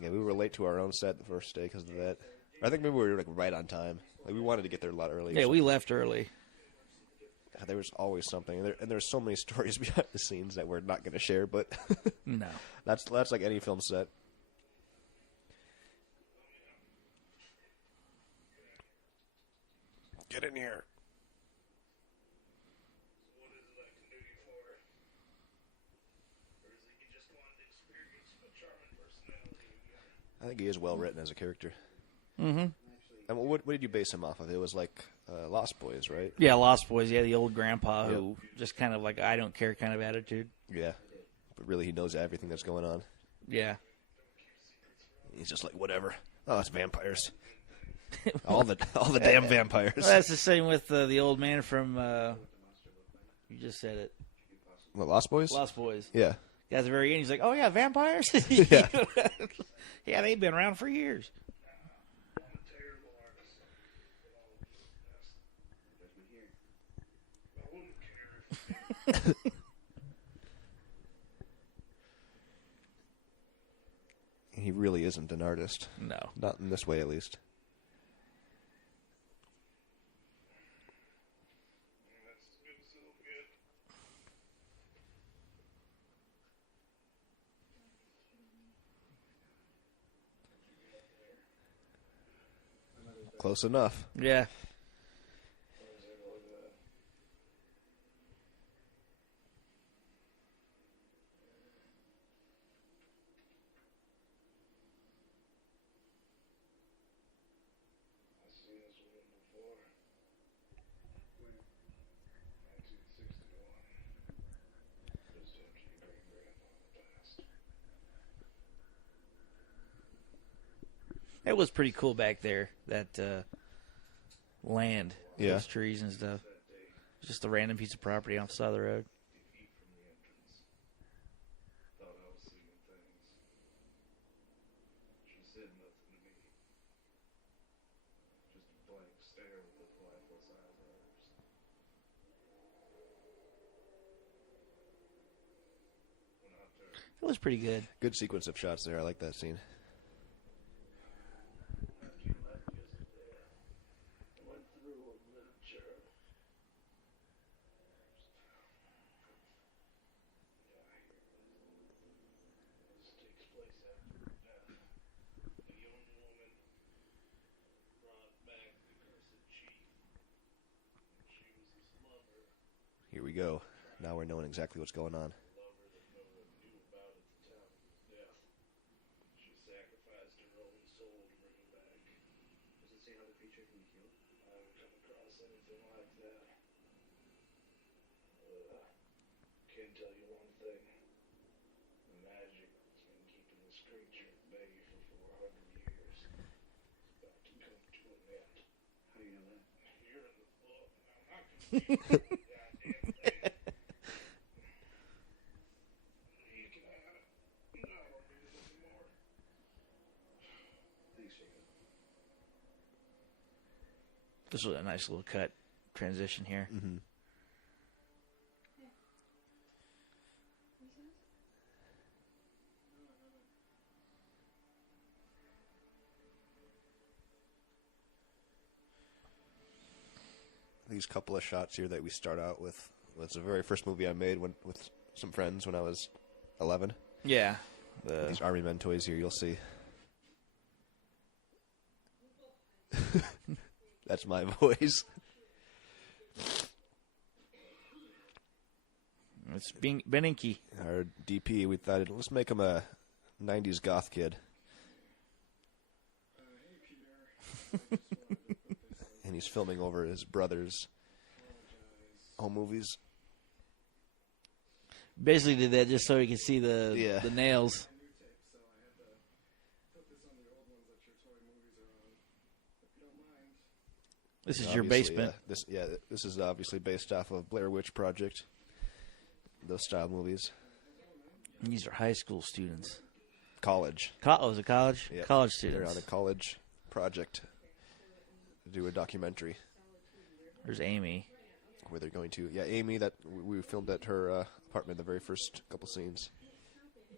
Yeah, we were late to our own set the first day because of that. I think maybe we were like right on time. Like we wanted to get there a lot earlier. Yeah, we left early. there was always something, and there's so many stories behind the scenes that we're not going to share. But No. that's like any film set. Get in here. What is it I can do you for? Or is it you just wanted to experience my charming personality again? I think he is well written as a character. Mm-hmm. And what did you base him off of? It was like Lost Boys, right? Yeah, Lost Boys. Yeah, the old grandpa who just kind of like I don't care kind of attitude. Yeah. But really, he knows everything that's going on. Yeah. He's just like, whatever. Oh, it's vampires. all the damn vampires. Well, that's the same with the old man from. You just said it. What, Lost Boys? Lost Boys. Yeah. At the very end, he's like, "Oh yeah, vampires." Yeah. Yeah, they've been around for years. I'm a terrible artist. I wouldn't care if He really isn't an artist. No. Not in this way, at least. that's good, so good. Close enough. Yeah. I've seen this woman before. When? 1961. Just after your great-grandfather passed. It was pretty cool back there. That land, Yeah. those trees and stuff. Just a random piece of property off the side of the road. Feet from the entrance. Thought I was seeing things. She said nothing to me. Just a blank stare with those lifeless eyes of hers. Went out there. It was pretty good. Good sequence of shots there. I like that scene. After you left yesterday, I went through a literature. This takes place after her death. A young woman brought back the cursed chief. She was his lover, Here we go. Now we're knowing exactly what's going on. lover that no one knew about at the time of his death. She sacrificed her own soul to bring him back. Does it say how the creature can be killed? I haven't come across anything like that. Can tell you one thing. The magic that's been keeping this creature at bay for 400 years is about to come to an end. How do you know that? You're in the book. I'm not going to goddamn thing. You can have it. No, I don't need it anymore. Thanks, Jacob. This was a nice little cut transition here. Mm-hmm. These couple of shots here that we start out with was the very first movie I made with some friends when I was 11. Yeah. These Army Men toys here, you'll see. That's my voice. It's Beninki. Our DP, we thought, let's make him a 90s goth kid. And he's filming over his brother's home movies. Basically did that just so he could see the nails. So I had to put this on the old ones that your toy movies are on. If you don't mind. This is your Obviously, basement. This is obviously based off of Blair Witch Project. Those style movies. These are high school students. College. Was it college? Yeah. College They're students. on a college project to do a documentary There's Amy. where they're going to. Yeah, Amy, that we filmed at her apartment the very first couple scenes.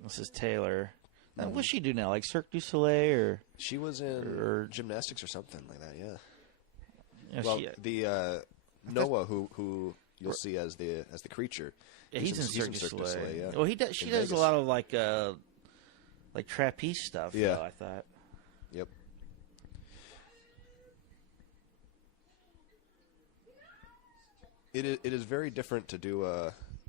This is Taylor. Now, what's she do now? Like Cirque du Soleil or? She was in Or- gymnastics or something like that, yeah. You know, Well, she, the Noah who you'll see as the creature. Yeah, he's in Cirque du Soleil. Yeah. Well, he does. She In does Vegas. a lot of like trapeze stuff. Yeah. Though, I thought. Yep. It is very different to do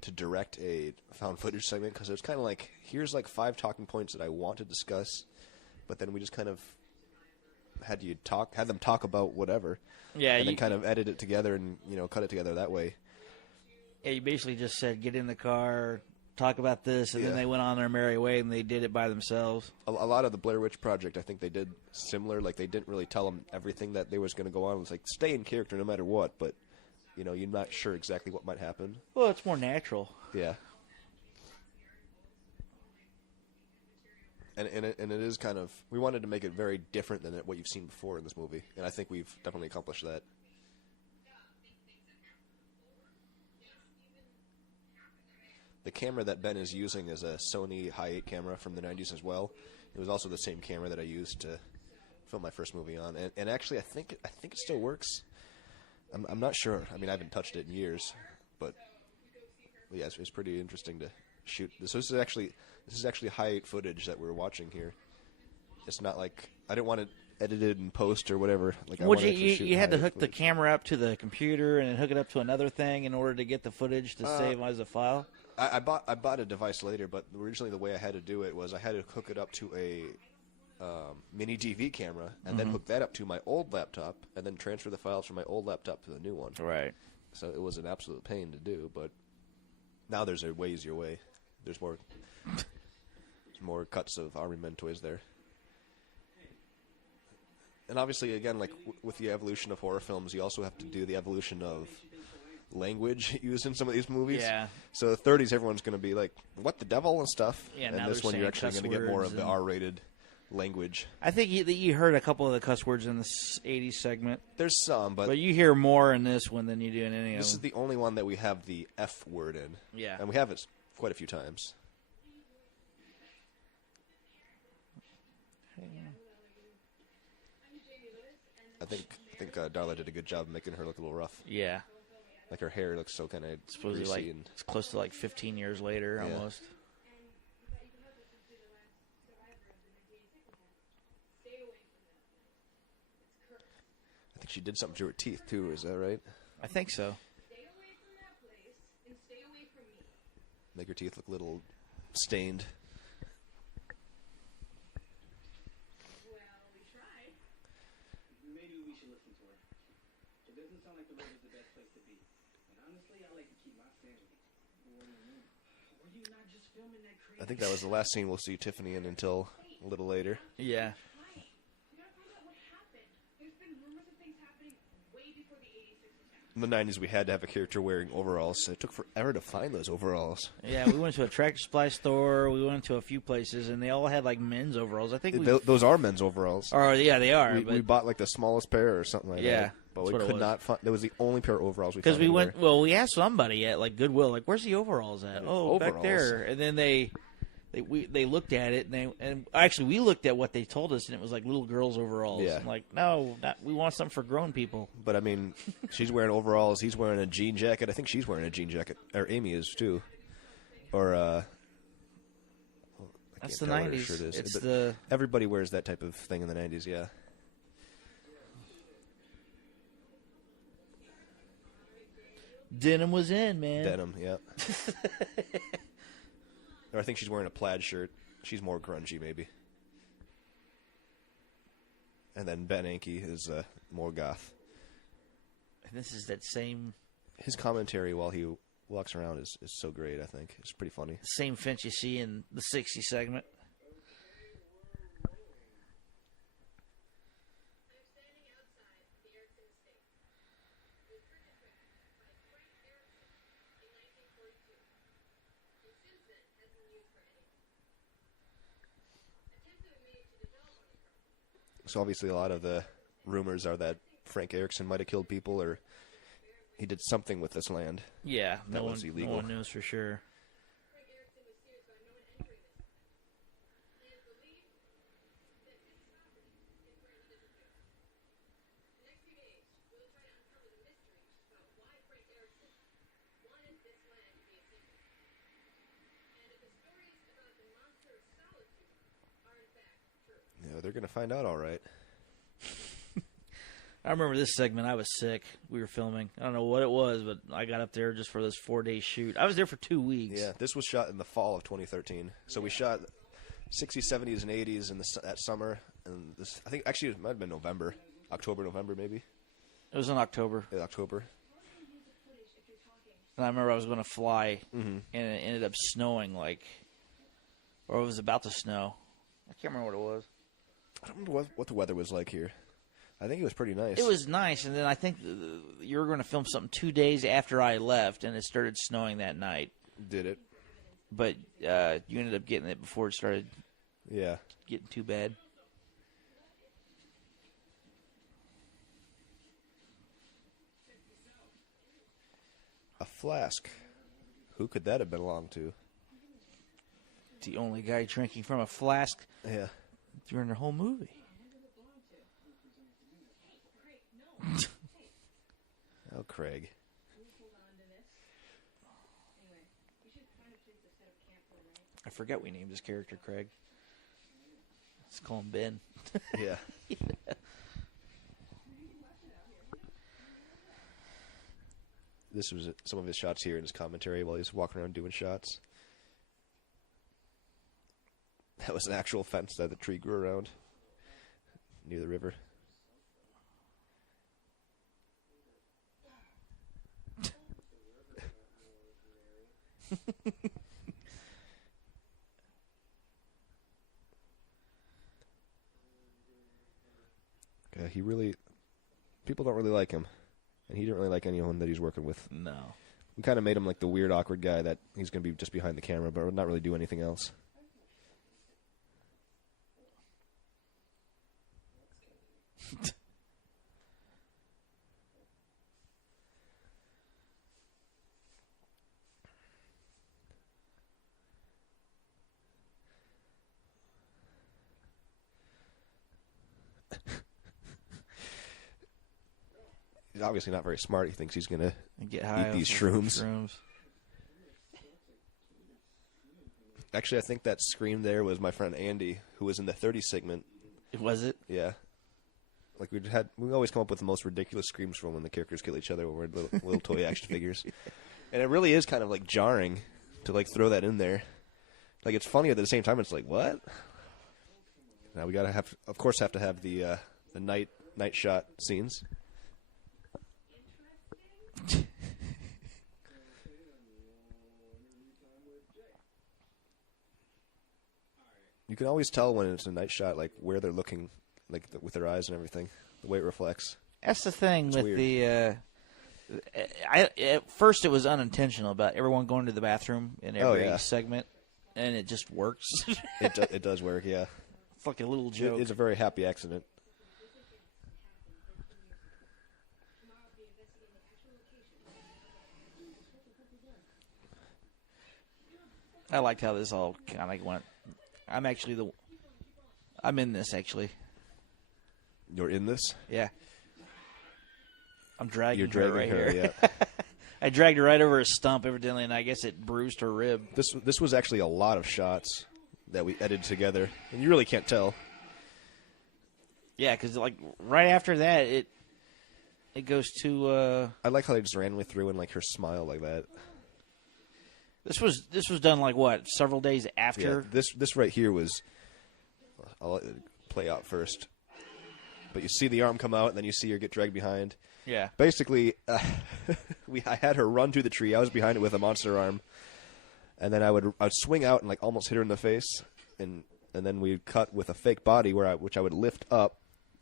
to direct a found footage segment because it's kind of like here's like 5 talking points that I want to discuss, but then we just kind of had them talk about whatever. Yeah, and then kind of edit it together and cut it together that way. Yeah, you basically just said get in the car, talk about this, and Yeah. then they went on their merry way and they did it by themselves. A lot of the Blair Witch Project, I think they did similar. Like they didn't really tell them everything that they was going to go on. It was like stay in character no matter what, but you're not sure exactly what might happen. Well, it's more natural. Yeah. And it is kind of we wanted to make it very different than what you've seen before in this movie, and I think we've definitely accomplished that. The camera that Ben is using is a Sony Hi8 camera from the 90s as well. It was also the same camera that I used to film my first movie on, and actually I think it still works. I'm not sure. I mean, I haven't touched it in years, but yeah, it's pretty interesting to shoot. This is actually Hi8 footage that we're watching here. It's not like I didn't want it edited in post or whatever. Like I Well, wanted to shoot you had to Hi8 hook the footage. camera up to the computer and then hook it up to another thing in order to get the footage to save as a file. I bought a device later, but originally the way I had to do it was I had to hook it up to a mini DV camera and then hook that up to my old laptop and then transfer the files from my old laptop to the new one. Right. So it was an absolute pain to do, but now there's a way easier way. There's more cuts of Army Men toys there. And obviously, again, like with the evolution of horror films, you also have to do the evolution of language used in some of these movies. Yeah. So the 30s, everyone's going to be like, "What the devil?" and stuff. Yeah, and now this they're one, you're saying actually cuss going to get more words of the and- R-rated language. I think you heard a couple of the cuss words in this 80s segment, There's some, but but you hear more in this one than you do in any this is of them. the only one that we have the F word in. Yeah. And we have it quite a few times. I think Darla did a good job making her look a little rough. Yeah. Like her hair looks so kind of Supposedly, greasy like and it's close to like 15 years later, Yeah. almost. I think she did something to her teeth too. Is that right? I think so. Stay away from that place and stay away from me. Make her teeth look a little stained. Well, we tried. Maybe we should listen to her. It doesn't sound like the road is the best place to be. And honestly, I like to keep my sanity. What do you mean? Were you not just filming that crazy? I think that was the last scene we'll see Tiffany in until a little later. Yeah. Right. We gotta find out what happened. There's been rumors of things happening way before the 86 attack. In the 90s, we had to have a character wearing overalls. It took forever to find those overalls. Yeah, we went to a Tractor Supply store. We went to a few places, and they all had like men's overalls. I think we. Those are men's overalls. Or yeah, they are. We bought like the smallest pair or something like Yeah, that. But that's we what it could was. not find. That was the only pair of overalls we Because found. we anywhere. went. Well, we asked somebody at like Goodwill, like, "Where's the overalls at?" Oh, back Overalls. there. And then they looked at it, and actually we looked at what they told us, and it was like little girls' overalls. Yeah. I'm like, no, we want something for grown people. But I mean, she's wearing overalls. He's wearing a jean jacket. I think she's wearing a jean jacket, or Amy is too. Or I That's can't the tell what her 90s. shirt is. It's But the everybody wears that type of thing in the 90s. Yeah. denim was in, man. Denim, yeah. Or I think she's wearing a plaid shirt. She's more grungy, maybe. And then Ben Anke is more goth. And this is that same His commentary while he walks around is so great, I think. It's pretty funny. fence you see in the 60 segment. I'm standing outside the Erickson estate. It was purchased by Frank Erickson in 1942. And since then, hasn't been used for anything. Attempts have been made to develop on the property. So obviously a lot of the rumors are that Frank Erickson might have killed people or he did something with this land. Yeah, That no was one, illegal. no one knows for sure. Frank Erickson was sued by no one entering this land. He is believed that his property is where he disappeared. The next few days, we'll try to uncover the mysteries about why Frank Erickson they're going to find out all right. I remember this segment. I was sick. We were filming. I don't know what it was, but I got up there just for this 4-day shoot. I was there for 2 weeks. Yeah, this was shot in the fall of 2013. So we shot 60s, 70s, and 80s that summer. And this, I think, actually, it might have been November. October, November, maybe. It was in October. Yeah, October. And I remember I was going to fly, Mm-hmm. and it ended up snowing, or it was about to snow. I can't remember what it was. I don't remember what the weather was like here. I think it was pretty nice. It was nice, and then I think you were going to film something 2 days after I left, and it started snowing that night. Did it? But you ended up getting it before it started Yeah. getting too bad. A flask. Who could that have belonged to? The only guy drinking from a flask Yeah. during the whole movie. Oh, Craig. I forget we named his character Craig. Let's call him Ben. Yeah. This was some of his shots here in his commentary while he's walking around doing shots. That was an actual fence that the tree grew around near the river. Yeah, he really... People don't really like him. And he didn't really like anyone that he's working with. No. We kind of made him like the weird, awkward guy that he's going to be just behind the camera, but not really do anything else. He's obviously not very smart. He thinks he's going to And get high eat these off shrooms. Actually, I think that scream there was my friend Andy, who was in the 30 segment. Was it? Yeah. Like we always come up with the most ridiculous screams from when the characters kill each other when we're little toy action figures. And it really is kind of like jarring to like throw that in there. Like it's funny at the same time. It's like, what? Now we gotta of course have to have the night shot scenes. You can always tell when it's a night shot, like where they're looking, like with their eyes and everything, the way it reflects. That's the thing It's with weird. the. At first, it was unintentional about everyone going to the bathroom in every yeah. segment, and it just works. It does work, yeah. It's like a little joke. It's a very happy accident. I liked how this all kind of went. I'm in this actually. You're in this? Yeah. I'm dragging You're her dragging right her, here. yeah. I dragged her right over a stump, evidently, and I guess it bruised her rib. This was actually a lot of shots that we edited together, and you really can't tell. Yeah, because like right after that, it goes to. I like how they just randomly threw in like her smile like that. This was done like what, several days after. Yeah, this right here was. I'll let it play out first, but you see the arm come out, and then you see her get dragged behind. Yeah. Basically, I had her run through the tree. I was behind it with a monster arm, and then I'd swing out and like almost hit her in the face, and then we'd cut with a fake body which I would lift up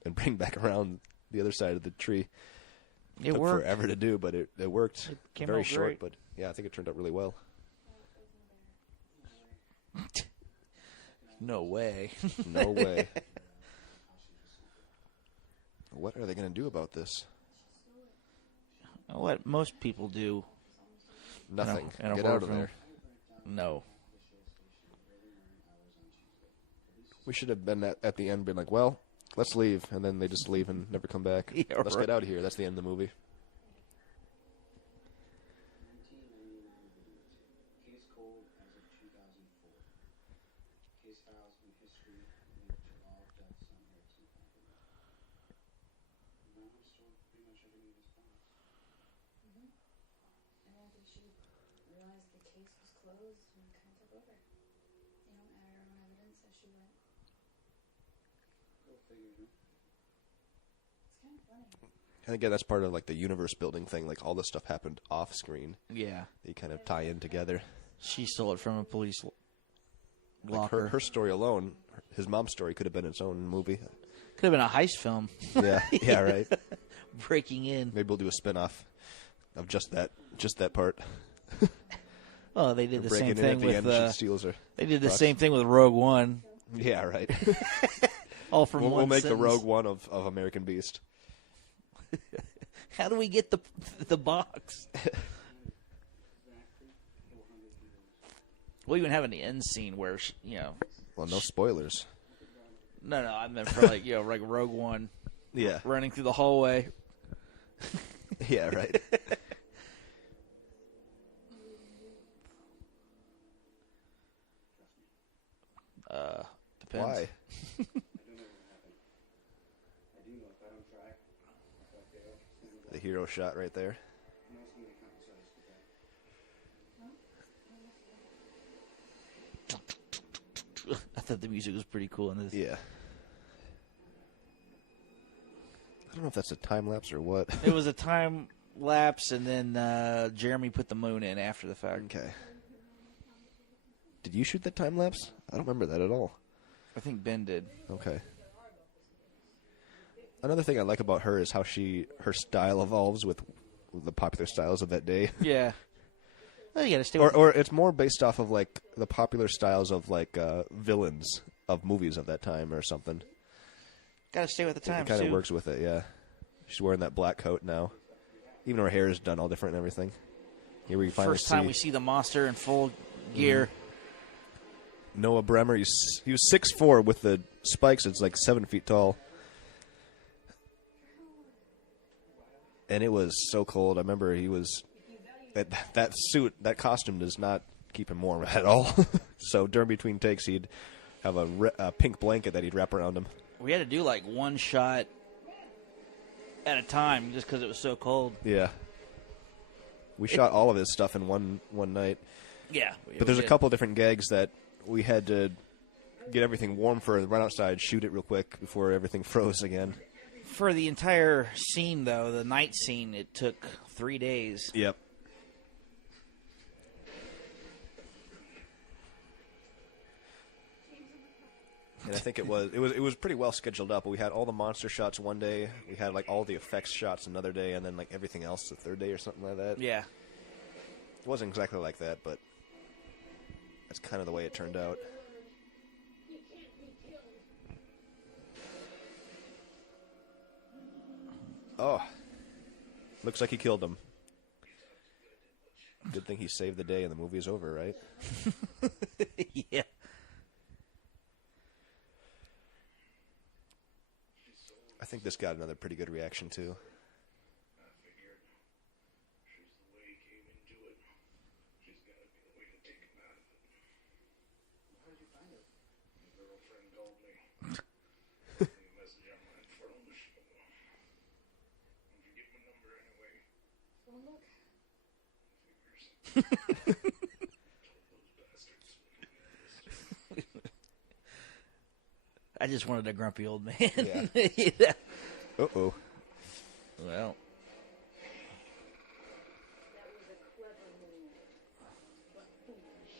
and bring back around the other side of the tree. It took worked. forever to do, but it worked. It came Very out short, great. but yeah, I think it turned out really well. No way. No way. What are they going to do about this? What most people do. Nothing. In a Get horror out of film. there. No. We should have been at the end, been like, well, let's leave, and then they just leave and never come back. Yeah, Let's right. get out of here. That's the end of the movie. Case cold as of 2004. Case files from history linked to all deaths on Erickson property. Now I'm still pretty much everything is gone. And after she realized the case was closed and kind of took over. You don't add her own evidence as she went. Go figure, huh? It's kind of funny. And again, that's part of like the universe building thing. Like all this stuff happened off screen. Yeah. They kind of tie in together. She stole it from a police Like locker. her story alone, his mom's story could have been its own movie. Could have been a heist film. Yeah, yeah, right. Breaking in. Maybe we'll do a spin-off of just that part. Oh, they did the Breaking same in at thing the end, with. she steals her. They did the bucks. same thing with Rogue One. Yeah, right. All from We'll one make the sentence. Rogue One of American Beast. How do we get the box? Exactly 400 years. We'll even have an end scene where Well, no spoilers. No, I meant for like Rogue One Yeah, running through the hallway. yeah, right. Depends. Why? I don't know what happened. I do know if I don't try, I thought they'll stand with The hero shot right there. I'm asking the accountant's office for that. I thought the music was pretty cool in this. Yeah. I don't know if that's a time lapse or what. It was a time lapse, and then Jeremy put the moon in after the fact. Okay. Did you shoot that time lapse? I don't remember that at all. I think Ben did. Okay. Another thing I like about her is how her style evolves with the popular styles of that day. Yeah. Well, you gotta stay Or, with or it's more based off of like the popular styles of like villains of movies of that time or something. gotta stay with the times It kind of too. works with it, yeah. She's wearing that black coat now. Even her hair is done all different and everything. Here we finally First time see we see the monster in full gear. Noah Bremer. He was 6'4" with the spikes. It's like 7 feet tall. And it was so cold. I remember he was that suit, that costume does not keep him warm at all. So during between takes, he'd have a pink blanket that he'd wrap around him. We had to do like one shot at a time just because it was so cold. Yeah. We shot all of his stuff in one night. Yeah. But there's a couple different gags that we had to get everything warm for, run outside, shoot it real quick before everything froze again. For the entire scene, though, the night scene, it took 3 days. Yep. And I think it was pretty well scheduled up. We had all the monster shots one day. We had like all the effects shots another day, and then like everything else the third day or something like that. Yeah. It wasn't exactly like that, but that's kind of the way it turned out. Oh, looks like he killed him. Good thing he saved the day and the movie's over, right? Yeah. I think this got another pretty good reaction too. I figured she's the way he came into it. She's got to be the way to take him out of it. How did you find it? My girlfriend told me. Leave a message on my phone to show. Won't you get my number anyway? Well, look. Figures. Told those bastards. I just wanted a grumpy old man. Yeah. Yeah. Uh-oh. Well, That was a clever move. But foolish.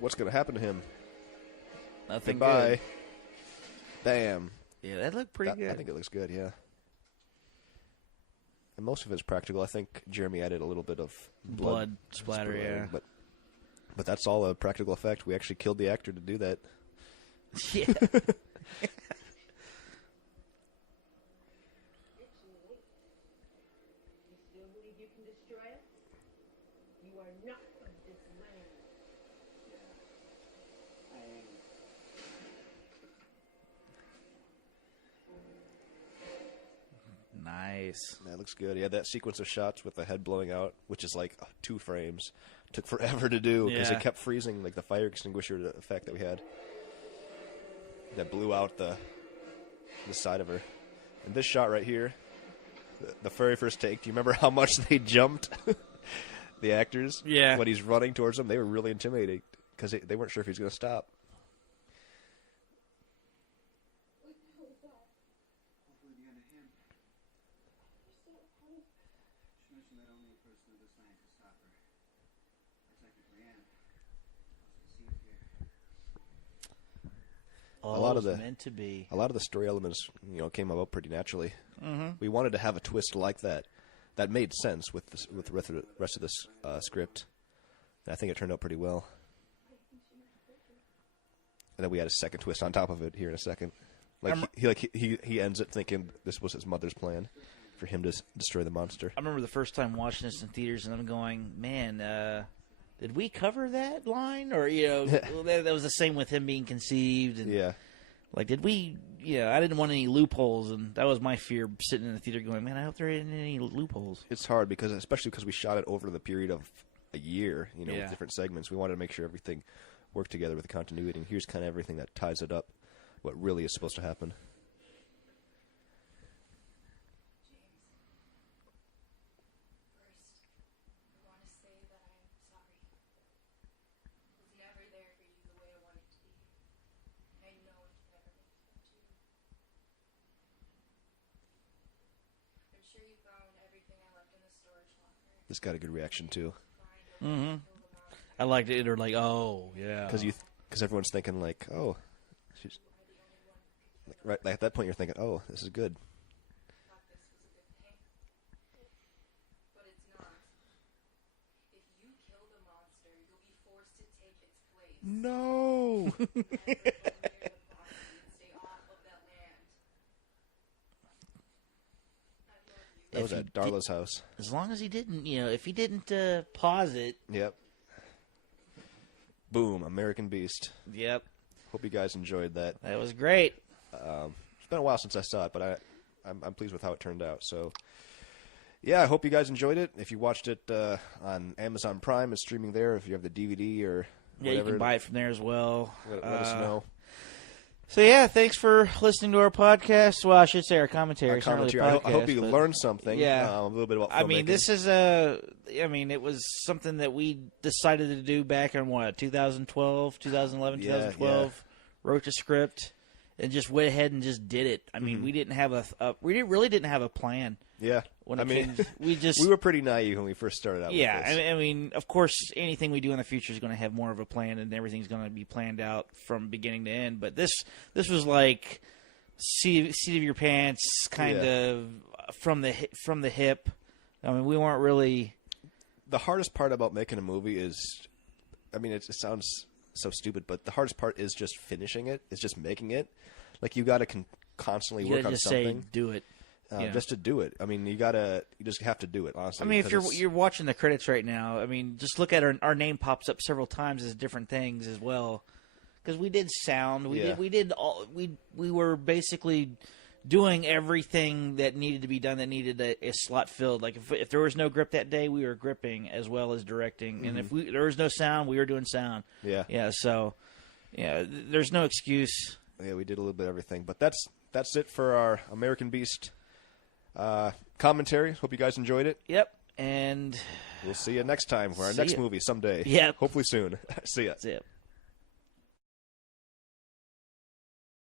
What's going to happen to him? nothing Goodbye. good. Bam. Yeah, that looked pretty good. I think it looks good, yeah. And most of it's practical. I think Jeremy added a little bit of Blood splatter, yeah. But that's all a practical effect. We actually killed the actor to do that. Yeah. You're too late. You still believe you can destroy us? You are not of this land. I am. Nice. That looks good. Yeah, that sequence of shots with the head blowing out, which is like 2 frames, took forever to do because Yeah. it kept freezing, like the fire extinguisher effect that we had. that blew out the side of her. And this shot right here, the very first take. Do you remember how much they jumped? The actors, Yeah. when he's running towards them, they were really intimidating because they weren't sure if he was going to stop. Hopefully the end of him. She mentioned that only a person of this land could stop her. I technically am. See it here. All A lot of was the- meant to be. A lot of the story elements, came about pretty naturally. We wanted to have a twist like that. That made sense with the rest of this script. And I think it turned out pretty well. And then we had a second twist on top of it here in a second. He ends it thinking this was his mother's plan for him to destroy the monster. I remember the first time watching this in theaters, and I'm going, man, did we cover that line? Or, that was the same with him being conceived. And, Yeah. like, did we, I didn't want any loopholes, and that was my fear sitting in the theater going, man, I hope there ain't any loopholes. It's hard especially because we shot it over the period of a year, Yeah. with different segments. We wanted to make sure everything worked together with the continuity. And here's kind of everything that ties it up, what really is supposed to happen. First, I want to say that I'm sorry. I was never there for you the way I wanted to be. I know it's never been fair to you. I'm sure you found everything I left in the storage locker. This got a good reaction too, Mm-hmm. I liked it. Or like, oh, yeah. because everyone's thinking like, oh, she's right at that point. You're thinking, oh, this is good. Thought this was a good thing. But it's not. If you kill the monster, you'll be forced to take its place. No. Never go near the property and stay off of that land. I love you. That was If at he Darla's house. As long as he didn't, if he didn't pause it, Yep. Boom, American Beast. yep, Hope you guys enjoyed that. that was great. It's been a while since I saw it, but I'm pleased with how it turned out. So, yeah, I hope you guys enjoyed it. If you watched it on Amazon Prime, it's streaming there. If you have the DVD or Yeah, whatever, you can buy it from there as well. let us know. So yeah, thanks for listening to our podcast. Well, I should say our commentary. Our It's not really commentary. a I hope podcast, you but- learned something. Yeah. A little bit about filmmaking. I mean, this is it was something that we decided to do back in 2012, 2011, Yeah, 2012. Wrote the script and just went ahead and just did it. I mean, we didn't have really didn't have a plan. Yeah. When I it mean, came, we just we were pretty naive when we first started out. yeah. with this. I mean, of course, anything we do in the future is going to have more of a plan, and everything's going to be planned out from beginning to end. But this was like seat of your pants, kind of from the hip. I mean, we weren't really. The hardest part about making a movie is, I mean, it sounds so stupid, but the hardest part is just finishing it. It's just making it. Like you got to constantly You work gotta on just something say, do it. Yeah. just to do it. I mean, you just have to do it. Honestly, I mean, if because you're watching the credits right now, I mean, just look at our name pops up several times as different things as well, because we did sound, we were basically doing everything that needed to be done that needed a slot filled. Like if there was no grip that day, we were gripping as well as directing, and if there was no sound, we were doing sound. yeah, So there's no excuse. yeah, we did a little bit of everything. But that's it for our American Beast commentary. Hope you guys enjoyed it. Yep, and We'll see you next time for our See next ya. movie someday. Yep. Hopefully soon. See ya. that's it.